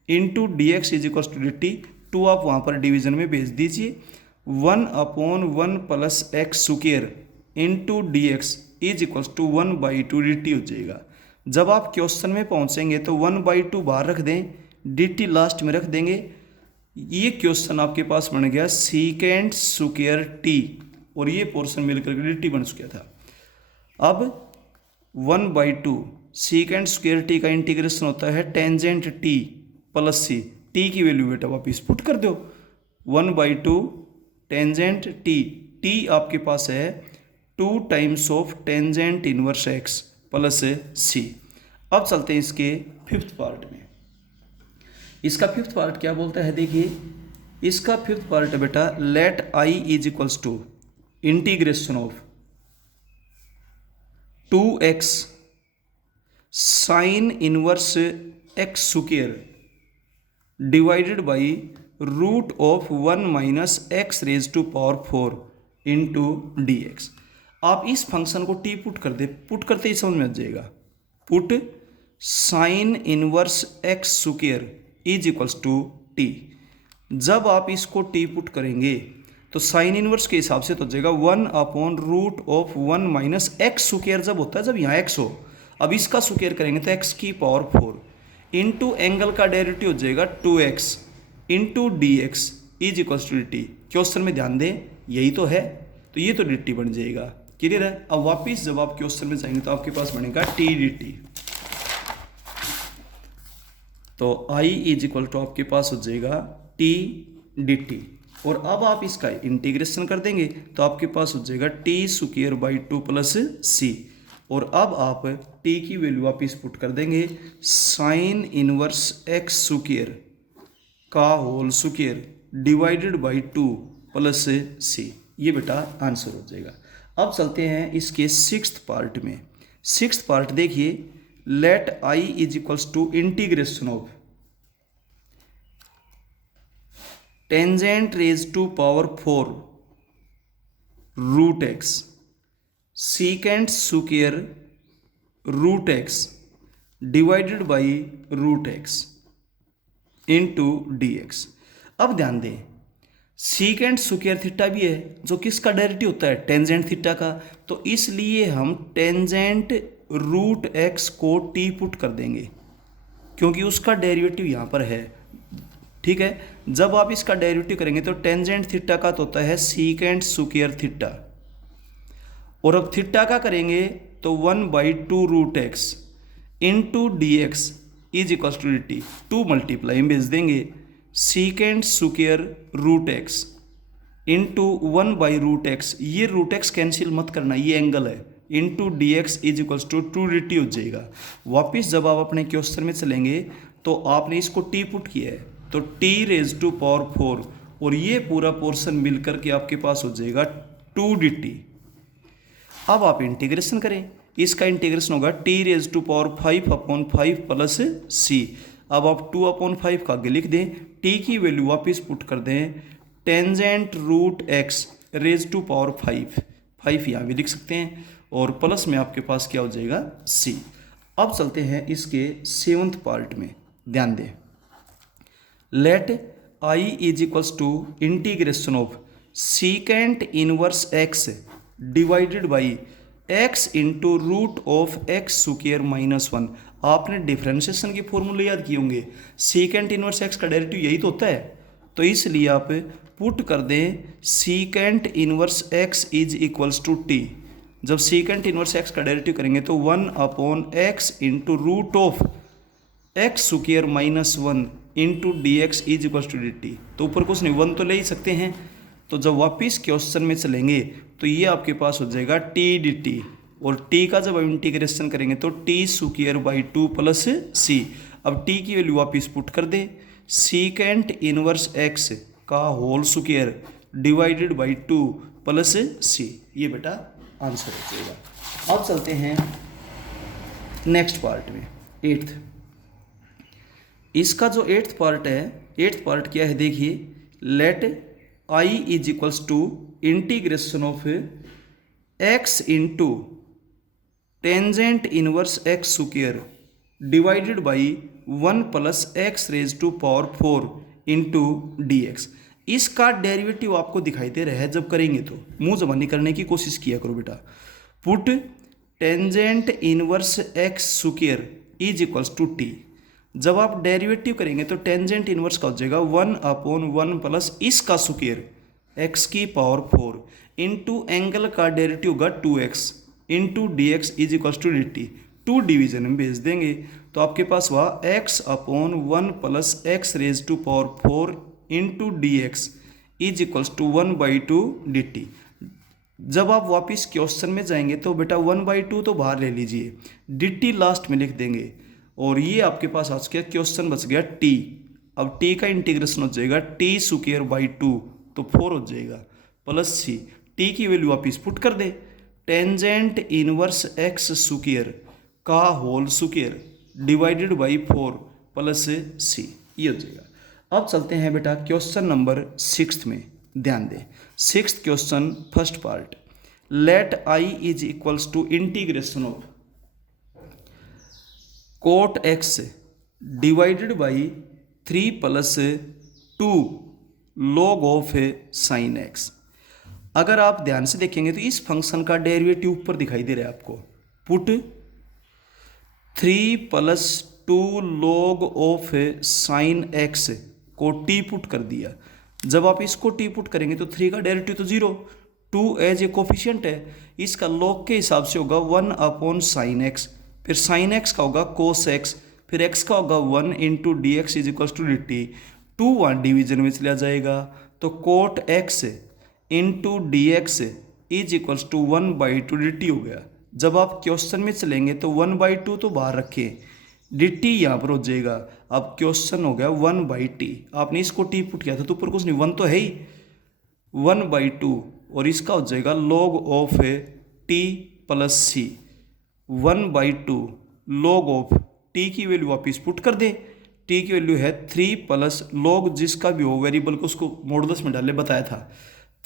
into d x is equals to d t. 2 आप वहाँ पर डिवीजन में भेज दीजिए, 1/1 plus x square into d x is equals to 1/2 d t हो जाएगा। जब आप क्वेश्चन में पहुँचेंगे तो 1/2 बाहर रख दें, डी टी लास्ट में रख देंगे। ये क्वेश्चन आपके पास बन गया सीकेंड स्क्वायर टी, और ये पोर्शन मिलकर के डी टी बन चुका था। अब 1/2 सीकेंड स्क्वायर टी का इंटीग्रेशन होता है tangent t plus c. T की वैल्यू बेटा वापिस पुट कर दो, 1/2 टेंजेंट टी, टी आपके पास है 2 times of tangent inverse x plus c. अब चलते हैं इसके फिफ्थ पार्ट में। इसका फिफ्थ पार्ट क्या बोलता है, देखिए इसका फिफ्थ पार्ट है बेटा, let I is equals to integration of 2x sine inverse x square divided by root of 1 minus x raise to power 4 into d x. आप इस फंक्शन को टी पुट कर दे, पुट करते ही समझ में आ जाएगा। Put sine inverse x square is equals to t. जब आप इसको टी पुट करेंगे तो साइन इनवर्स के हिसाब से तो हो जाएगा 1/रूट ऑफ 1 माइनस एक्स स्क्वायर जब होता है, जब यहाँ एक्स हो। अब इसका स्क्वायर करेंगे तो एक्स की पावर 4 इंटू एंगल का डेरिवेटिव हो जाएगा 2x into d x is equals to d t. Question में ध्यान दें, यही तो है, तो ये तो डी टी बन जाएगा। क्लियर है। अब वापिस जब आप क्वेश्चन में जाएंगे तो आपके पास बनेगा टी डी टी, तो आई इज इक्वल टू आपके पास हो जाएगा टी डी टी। और अब आप इसका इंटीग्रेशन कर देंगे तो आपके पास हो जाएगा टी स्क्वायर बाई 2 प्लस सी। और अब आप t की वैल्यू आप इस पुट कर देंगे, साइन इनवर्स एक्स स्क्वायर का whole square divided by 2 plus c. ये बेटा आंसर हो जाएगा। अब चलते हैं इसके सिक्स्थ पार्ट में। सिक्स्थ पार्ट देखिए, let I is equals to integration of tangent raise to power 4 root x secant square root x divided by root x into d x. अब ध्यान दें, सीकेंड स्क्वायर थीटा भी है जो किसका derivative होता है, टेंजेंट थीटा का, तो इसलिए हम टेंजेंट रूट एक्स को टी पुट कर देंगे क्योंकि उसका डेरिवेटिव यहाँ पर है। ठीक है। जब आप इसका डेरिवेटिव करेंगे तो टेंजेंट थीटा का तो होता है सीकेंड स्क्वायर थीटा, और अब थीटा का करेंगे तो 1/2 root x into d x is equal to d t. 2 multiply में भेज देंगे, secant square root x into 1/रूट एक्स, ये रूट एक्स कैंसिल मत करना, ये एंगल है, into d x is equal to 2 d t हो जाएगा। वापिस जब आप अपने क्वेश्चन में चलेंगे तो आपने इसको टी पुट किया है तो टी रेज टू पावर 4, और ये पूरा पोर्शन मिलकर के आपके पास हो जाएगा 2 डी टी। अब आप इंटीग्रेशन करें, इसका इंटीग्रेशन होगा t raise to power 5/5 plus c. अब आप 2/5 का आगे लिख दें, टी की वैल्यू वापस पुट कर दें, tangent root x raise to power 5 यहाँ भी लिख सकते हैं, और प्लस में आपके पास क्या हो जाएगा सी। अब चलते हैं इसके 7th पार्ट में, ध्यान दें। Let I is equals to integration of secant inverse x divided by x into root of x square minus 1। आपने डिफ्रेंशिएशन की फॉर्मूले याद किए होंगे, सीकेंट इनवर्स एक्स का डेरिवेटिव यही तो होता है, तो इसलिए आप पुट कर दें secant inverse x is equals to t. जब सीकेंट इनवर्स एक्स का डेरिवेटिव करेंगे तो 1/x into root of x square minus 1 into d x is equals to d t. तो ऊपर कुछ नहीं, 1 तो ले ही सकते हैं। तो जब वापिस क्वेश्चन में चलेंगे तो ये आपके पास हो जाएगा टी डी टी, और टी का जब हम इंटीग्रेशन करेंगे तो t square by 2 plus c. अब टी की वैल्यू वापिस पुट कर दें, सीकेंट इनवर्स एक्स का whole square divided by 2 plus c. ये बेटा आंसर हो जाएगा। अब चलते हैं नेक्स्ट पार्ट में, एट्थ। इसका जो एट्थ पार्ट है, एट्थ पार्ट क्या है देखिए, let I is equals to integration of x into tangent inverse x square divided by 1 plus x raise to power 4 into d x. इसका डेरिवेटिव आपको दिखाई दे रहा है, जब करेंगे तो मुंह जबानी करने की कोशिश किया करो बेटा। Put tangent inverse x square is equals to t. जब आप डेरिवेटिव करेंगे तो टेंजेंट इनवर्स का हो जाएगा 1/1 प्लस इसका स्क्वायर एक्स की पावर 4 इंटू एंगल का डेरिवेटिव होगा 2x into d x is equals to d t. 2 division में भेज देंगे तो आपके पास हुआ x/1 plus x raise to power 4 into d x is equals to 1/2 d t. जब आप वापिस क्वेश्चन में जाएंगे तो बेटा 1/2 तो बाहर ले लीजिए, डी टी लास्ट में लिख देंगे और ये आपके पास आज के क्वेश्चन बच गया टी। अब टी का इंटीग्रेशन हो जाएगा टी स्क्वायर बाई 2 तो 4 हो जाएगा प्लस सी। टी की वैल्यू वापिस पुट कर दे, टेंजेंट इनवर्स एक्स स्क्वायर का whole square divided by 4 plus c, ये हो जाएगा। अब चलते हैं बेटा क्वेश्चन नंबर 6 में, ध्यान दें। 6th question first part, let I is equals to integration of cot x divided by 3 plus 2 log of sine x. अगर आप ध्यान से देखेंगे तो इस फंक्शन का डेरिवेटिव ऊपर दिखाई दे रहा है आपको। Put 3 plus 2 log of sine x को टी पुट कर दिया। जब आप इसको टी पुट करेंगे तो 3 का डेरिवेटिव तो 0, 2 एज ए कोफिशिएंट है, इसका लॉग के हिसाब से होगा 1/साइन एक्स, फिर साइन एक्स का होगा कोस एक्स, फिर एक्स का होगा 1 into d x is equals to d t. 2 1 division में चला जाएगा तो cot x into d x is equals to 1/2 d t हो गया। जब आप क्वेश्चन में चलेंगे तो 1/2 तो बाहर रखें, डी टी यहाँ पर हो जाएगा। अब क्वेश्चन हो गया 1/t, आपने इसको टी पुट किया था तो ऊपर कुछ नहीं, 1 तो है ही, 1/2 और इसका हो जाएगा log of t plus c. 1/2 log of t की वैल्यू वापिस पुट कर दे, टी की वैल्यू है 3 प्लस लॉग जिसका भी हो वेरिएबल को उसको मॉडुलस में डालने बताया था,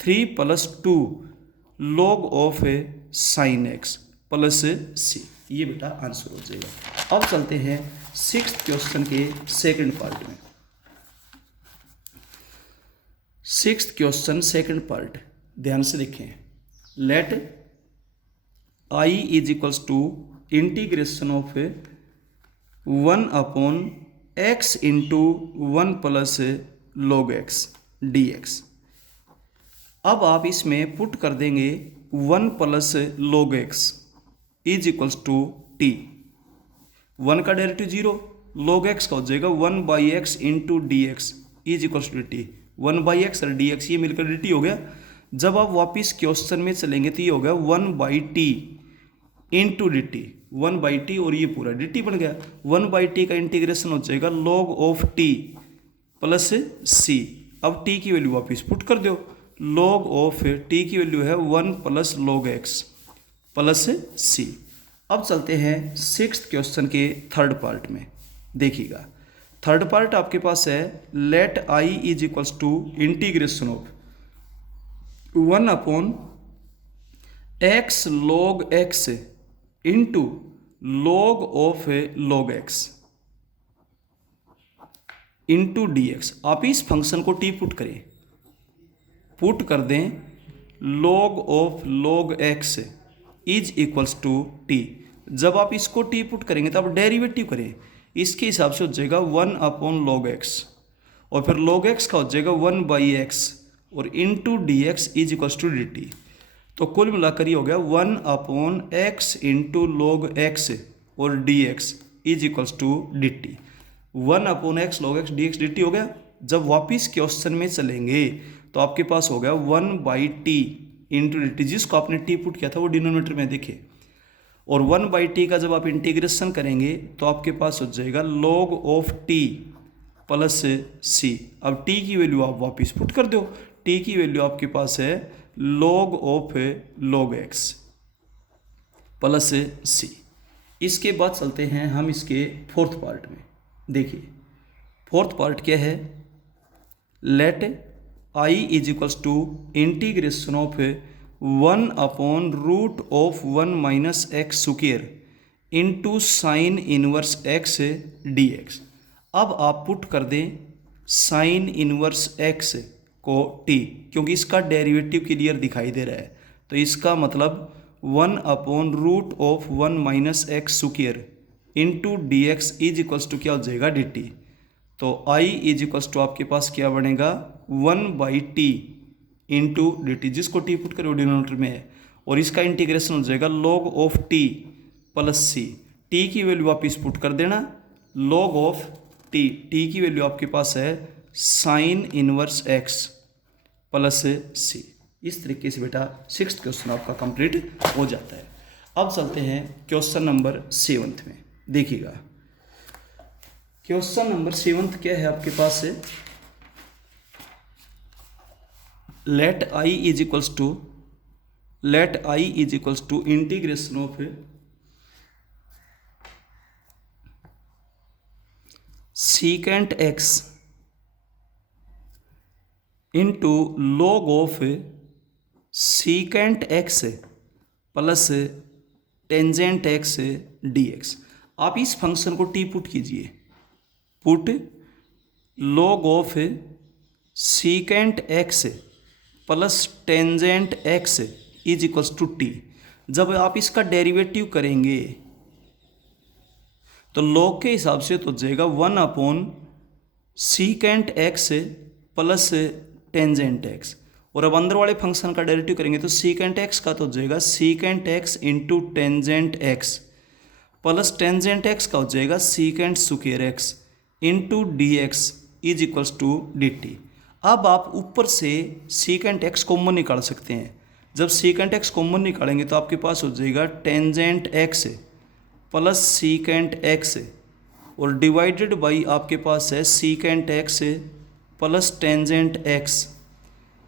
3 plus 2 log of sine x plus c. ये बेटा आंसर हो जाएगा। अब चलते हैं 6th क्वेश्चन के सेकंड पार्ट में। 6th क्वेश्चन सेकंड पार्ट, ध्यान से देखें। Let I is equals to integration of 1/x into 1 plus log x d x. अब आप इसमें पुट कर देंगे 1 plus log x is equals to t. 1 का डेरिवेटिव 0, लॉग एक्स का हो जाएगा 1/x into d x is equals to t. 1/x और डी एक्स ये मिलकर डी टी हो गया। जब आप वापिस क्वेश्चन में चलेंगे तो ये हो गया 1/t into d T, 1/t और ये पूरा डी टी बन गया। 1/t का इंटीग्रेशन हो जाएगा log of t plus c. अब टी की वैल्यू वापिस पुट कर दो, लॉग ऑफ टी की वैल्यू है 1 plus log x plus c. अब चलते हैं 6th क्वेश्चन के थर्ड पार्ट में, देखिएगा। थर्ड पार्ट आपके पास है let I is equals to integration of 1/x log x into log of log x into d x. आप इस फंक्शन को टी पुट करें, पुट कर दें log of log x is equals to t. जब आप इसको टी पुट करेंगे तो आप डेरिवेटिव करें, इसके हिसाब से हो जाएगा 1/log x और फिर log x का हो जाएगा 1/x और into d x is equals to d t. तो कुल मिलाकर ये हो गया 1/x इंटू लॉग एक्स और d x is equals to d t. 1/x log x d x d t हो गया। जब वापिस क्वेश्चन में चलेंगे तो आपके पास हो गया 1/t इंटू डी टी, जिसको आपने टी पुट किया था वो डिनोमिनेटर में देखे, और 1/t का जब आप इंटीग्रेशन करेंगे तो आपके पास हो जाएगा log of t plus c. अब टी की वैल्यू आप वापस पुट कर दो। टी की वैल्यू आपके पास है log of log x plus c. इसके बाद चलते हैं हम इसके फोर्थ पार्ट में। देखिए फोर्थ पार्ट क्या है, let I is equals to integration of 1/√(1 minus x square into sine inverse x d x. अब आप पुट कर दें साइन इनवर्स एक्स को टी, क्योंकि इसका डेरिवेटिव क्लियर दिखाई दे रहा है, तो इसका मतलब 1/√(1 minus x square into d x is equals to क्या हो जाएगा डी टी। तो आई इज इक्वल्स टू आपके पास क्या बनेगा 1/t इंटू डी टी, जिसको टी पुट करो डिनोमिनेटर में है, और इसका इंटीग्रेशन हो जाएगा log of t plus c. T की वैल्यू आप इस पुट कर देना, log ऑफ टी, टी की वैल्यू आपके पास है sine inverse x plus c. इस तरीके से बेटा सिक्स्थ क्वेश्चन आपका कंप्लीट हो जाता है। अब चलते हैं क्वेश्चन नंबर 7 में। देखिएगा क्वेश्चन नंबर 7 क्या है आपके पास है, let I is equals to integration of secant x into log of secant x plus tangent x d x. आप इस फंक्शन को टी पुट कीजिए, put log of secant x plus tangent x is equals to t. जब आप इसका derivative करेंगे तो log के हिसाब से तो जाएगा 1/सीकेंट एक्स प्लस टेंजेंट एक्स, और अब अंदर वाले फंक्शन का डेरिवेटिव करेंगे तो सीकेंट एक्स का तो जाएगा secant x into tangent x plus tangent x का हो जाएगा secant square x into d x is equals to d t. अब आप ऊपर से सीकेंट एक्स कॉमन निकाल सकते हैं। जब सीकेंट एक्स कॉमन निकालेंगे तो आपके पास हो जाएगा tangent x plus secant x, और डिवाइडेड बाई आपके पास है secant x plus tangent x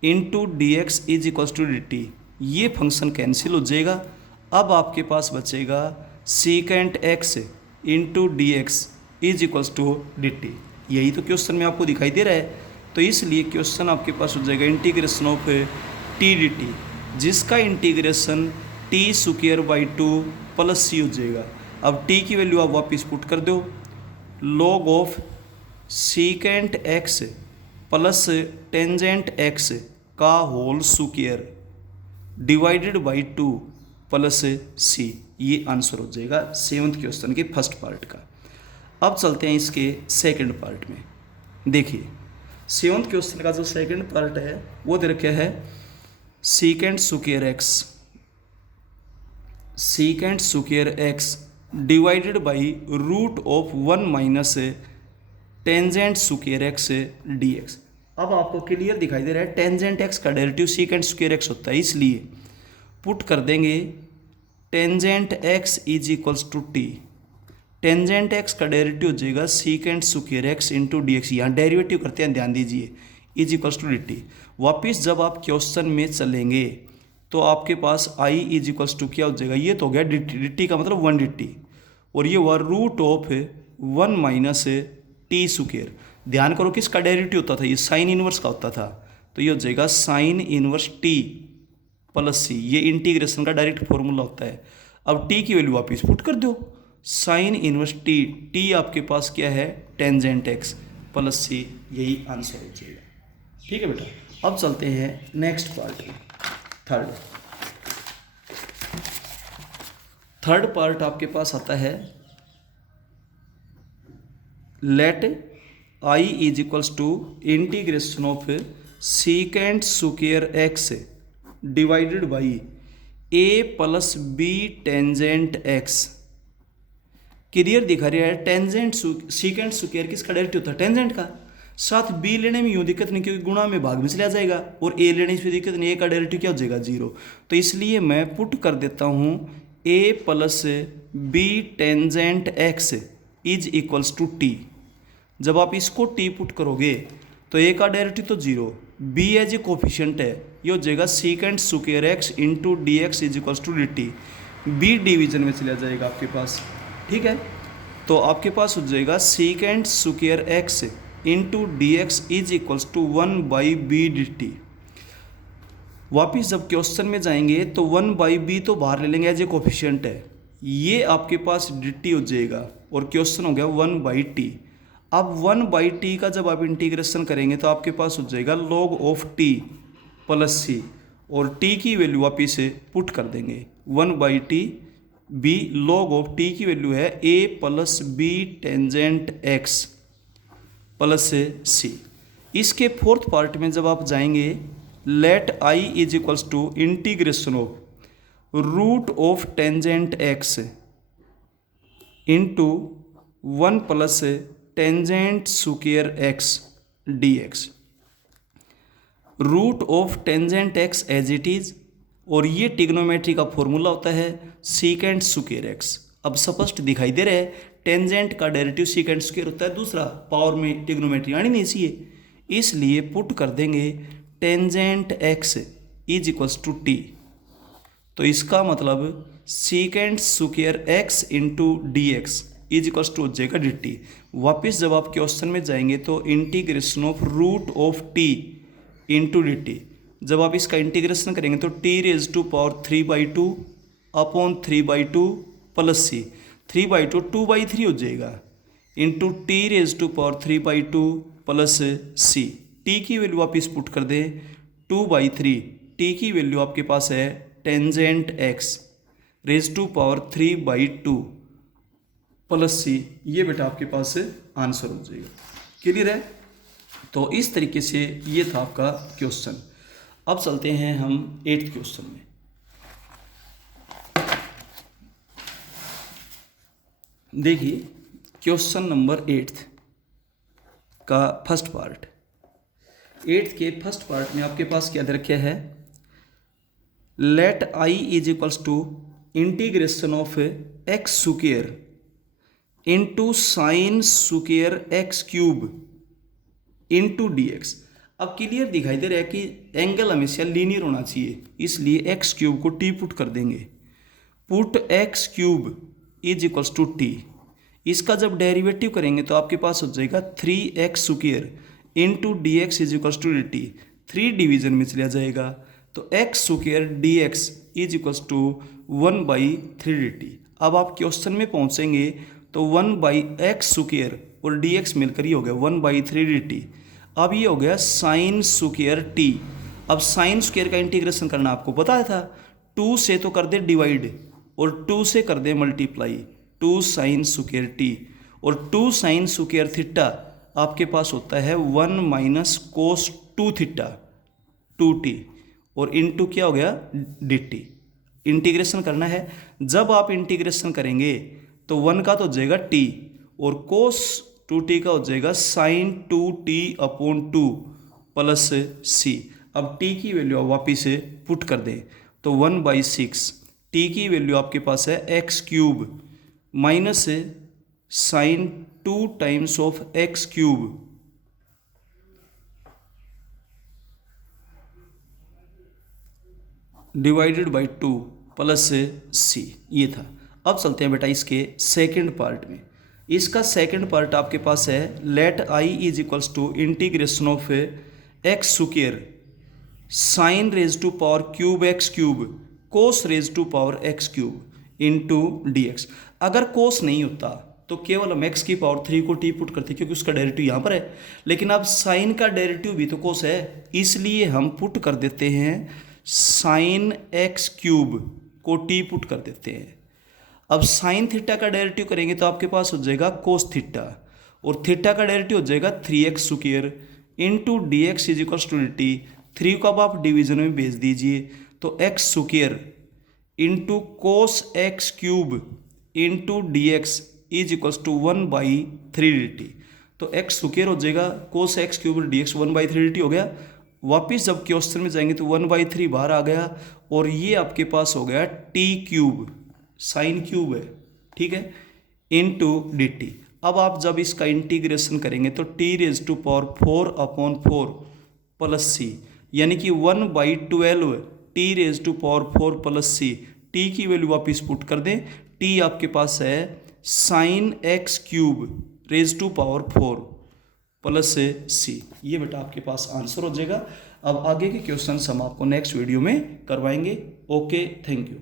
into d x is equals to d t. ये फंक्शन कैंसिल हो जाएगा। अब आपके पास बचेगा secant x into d x is equals to d t. यही तो क्वेश्चन में आपको दिखाई दे रहा है, तो इसलिए क्वेश्चन आपके पास हो जाएगा integration of t d t, जिसका integration t square by 2 plus c हो जाएगा। अब टी की वैल्यू आप वापस पुट कर दो, log of secant x plus tangent x का whole square divided by 2 plus c. ये आंसर हो जाएगा 7th क्वेश्चन के फर्स्ट पार्ट का। अब चलते हैं इसके सेकंड पार्ट में। देखिए 7th क्वेश्चन का जो सेकंड पार्ट है वो दे रखा है secant square x divided by √(1 minus tangent square x d x. अब आपको क्लियर दिखाई दे रहा है टेंजेंट एक्स का डेरिवेटिव सीकेंट स्क्वायर एक्स होता है, इसलिए पुट कर देंगे tangent x is equals to t. Tangent x का डेरिवेटिव हो जाएगा secant square x into d x. यहाँ डेरिवेटिव करते हैं, ध्यान दीजिए, is equals to d t. वापिस जब आप क्वेश्चन में चलेंगे तो आपके पास आई इज इक्वल्स टू क्या हो जाएगा, ये तो हो गया डी टी, डी टी का मतलब 1 डी टी, और ये हुआ √(1 माइनस टी स्क्वायर। ध्यान करो कि इसका डेरिवेटिव होता था, ये साइन इनवर्स का होता था, तो ये हो जाएगा sine inverse T plus c. ये इंटीग्रेशन का डायरेक्ट फॉर्मूला होता है। अब टी की वैल्यू वापस पुट कर दो, साइन इनवर्स टी, टी आपके पास क्या है टेंजेंट एक्स प्लस सी, यही आंसर हो जाएगा। ठीक है बेटा। अब चलते हैं नेक्स्ट पार्ट में, थर्ड पार्ट आपके पास आता है let I is equals to integration of secant square x divided by a plus b tangent x. Clear दिखा रहा है टेंजेंट सीकेंट स्क्वायर किसका डायरेक्टिव होता है, टेंजेंट का। साथ बी लेने में यूँ दिक्कत नहीं, क्योंकि गुणा में भाग में चला जाएगा, और ए लेने से दिक्कत नहीं, ए का डायरेक्टिव क्या हो जाएगा 0। तो इसलिए मैं पुट कर देता हूँ a plus b tangent x is equals to t. जब आप इसको टी पुट करोगे तो ए का डेरिवेटिव तो zero, b as a coefficient है, ये हो जाएगा secant square x into d x is equals to d t. B division में चला जाएगा आपके पास, ठीक है। तो आपके पास हो जाएगा secant square x into d x is equals to 1/b d t. वापिस जब क्वेश्चन में जाएंगे तो 1/b तो बाहर ले लेंगे एज ए कोफिशिएंट है, ये आपके पास डी टी हो जाएगा और क्वेश्चन हो गया 1/t। अब 1/t का जब आप इंटीग्रेशन करेंगे तो आपके पास हो जाएगा log of t plus c, और t की वैल्यू आप इसे पुट कर देंगे 1/t b log of t की वैल्यू है a plus b tangent x plus c। इसके फोर्थ पार्ट में जब आप जाएंगे let i is equals to integration of root of tangent x into 1 plus tangent square x d x. Root of tangent x as it is, और ये trigonometry का formula होता है सीकेंड स्क्वायर एक्स। अब स्पष्ट दिखाई दे रहा है, टेंजेंट का डेरिवेटिव सीकेंड स्क्वायर होता है, दूसरा पावर में टिग्नोमेट्री आनी नहीं चाहिए, इसलिए पुट कर देंगे tangent x is equals to t. तो इसका मतलब secant square x into d x is equals to हो जाएगा डी टी। वापिस जब आप क्वेश्चन में जाएंगे तो integration of root of t into d t, जब आप इसका इंटीग्रेशन करेंगे तो t raise to power 3/2 upon 3/2 plus c, 3/2 2/3 हो जाएगा into t raise to power 3/2 plus c. T की वैल्यू आप इस पुट कर दें 2/3, टी की वैल्यू आपके पास है tangent x raise to power 3/2 plus c, ये बेटा आपके पास आंसर हो जाएगा। क्लियर है? तो इस तरीके से ये था आपका क्वेश्चन। अब चलते हैं हम 8th क्वेश्चन में। देखिए क्वेश्चन नंबर 8th का फर्स्ट पार्ट। 8th के फर्स्ट पार्ट में आपके पास क्या दे रखा है, let i is equals to integration of x square into sine square x cube into d x. अब क्लियर दिखाई दे रहा है कि एंगल हमेशा लीनियर होना चाहिए, इसलिए एक्स क्यूब को टी पुट कर देंगे। Put x cube is equals to T. इसका जब डेरिवेटिव करेंगे तो आपके पास हो जाएगा 3x square into d x is equals to d t. 3 division में चला जाएगा तो x square d x is equals to 1/3 d t. अब आप क्वेश्चन में पहुंचेंगे तो 1/x स्क्वायर और डी एक्स मिलकर ये हो गया 1/3 डी टी। अब ये हो गया साइन स्क्वायर टी। अब साइन स्क्वायर का इंटीग्रेशन करना आपको बताया था, 2 से तो कर दे डिवाइड और 2 से कर दे मल्टीप्लाई, 2 साइन स्क्वायर टी, और 2 साइन स्क्वायर थीटा आपके पास होता है 1 माइनस कोस 2 थीटा 2t, और इनटू क्या हो गया डी टी। इंटीग्रेशन करना है, जब आप इंटीग्रेशन करेंगे तो 1 का तो हो जाएगा t और कोस 2t का हो जाएगा sine 2t upon 2 plus c। अब t की वैल्यू आप वापिस से पुट कर दें तो 1/6, t की वैल्यू आपके पास है x cube minus sine 2 times of x cube divided by 2 plus c, ये था। अब चलते हैं बेटा इसके सेकंड पार्ट में। इसका सेकंड पार्ट आपके पास है let i is equals to integration of x square sine raise to power cube x cube cos raise to power x cube into d x. अगर कोस नहीं होता तो केवल हम x की पावर 3 को टी पुट करते क्योंकि उसका डेरिवेटिव यहाँ पर है, लेकिन अब साइन का डेरिवेटिव भी तो कोस है, इसलिए हम पुट कर देते हैं साइन एक्स क्यूब को टी पुट कर देते हैं। अब साइन थीटा का डेरिवेटिव करेंगे तो आपके पास हो जाएगा कोस थीटा, और थीटा का डेरिवेटिव हो जाएगा 3x square into d x is equals to d t. 3 को अब आप डिवीजन में भेज दीजिए तो x square into cos x cube into d x is equals to 1/3 d t. तो एक्स स्क्वायर हो जाएगा cos x cube d x 1/3 d t हो गया। वापिस जब क्वेश्चन में जाएंगे तो 1/3 बाहर आ गया, और ये आपके पास हो गया टी क्यूब, साइन क्यूब है, ठीक है, इंटू डी टी। अब आप जब इसका इंटीग्रेशन करेंगे तो t⁴/4 प्लस सी, यानी कि 1/12 t⁴ प्लस सी। टी की वैल्यू आप इस पुट कर दें, टी आपके पास है sin⁴ प्लस सी। ये बेटा आपके पास आंसर हो जाएगा। अब आगे के क्वेश्चन हम आपको नेक्स्ट वीडियो में करवाएंगे। Okay, thank you.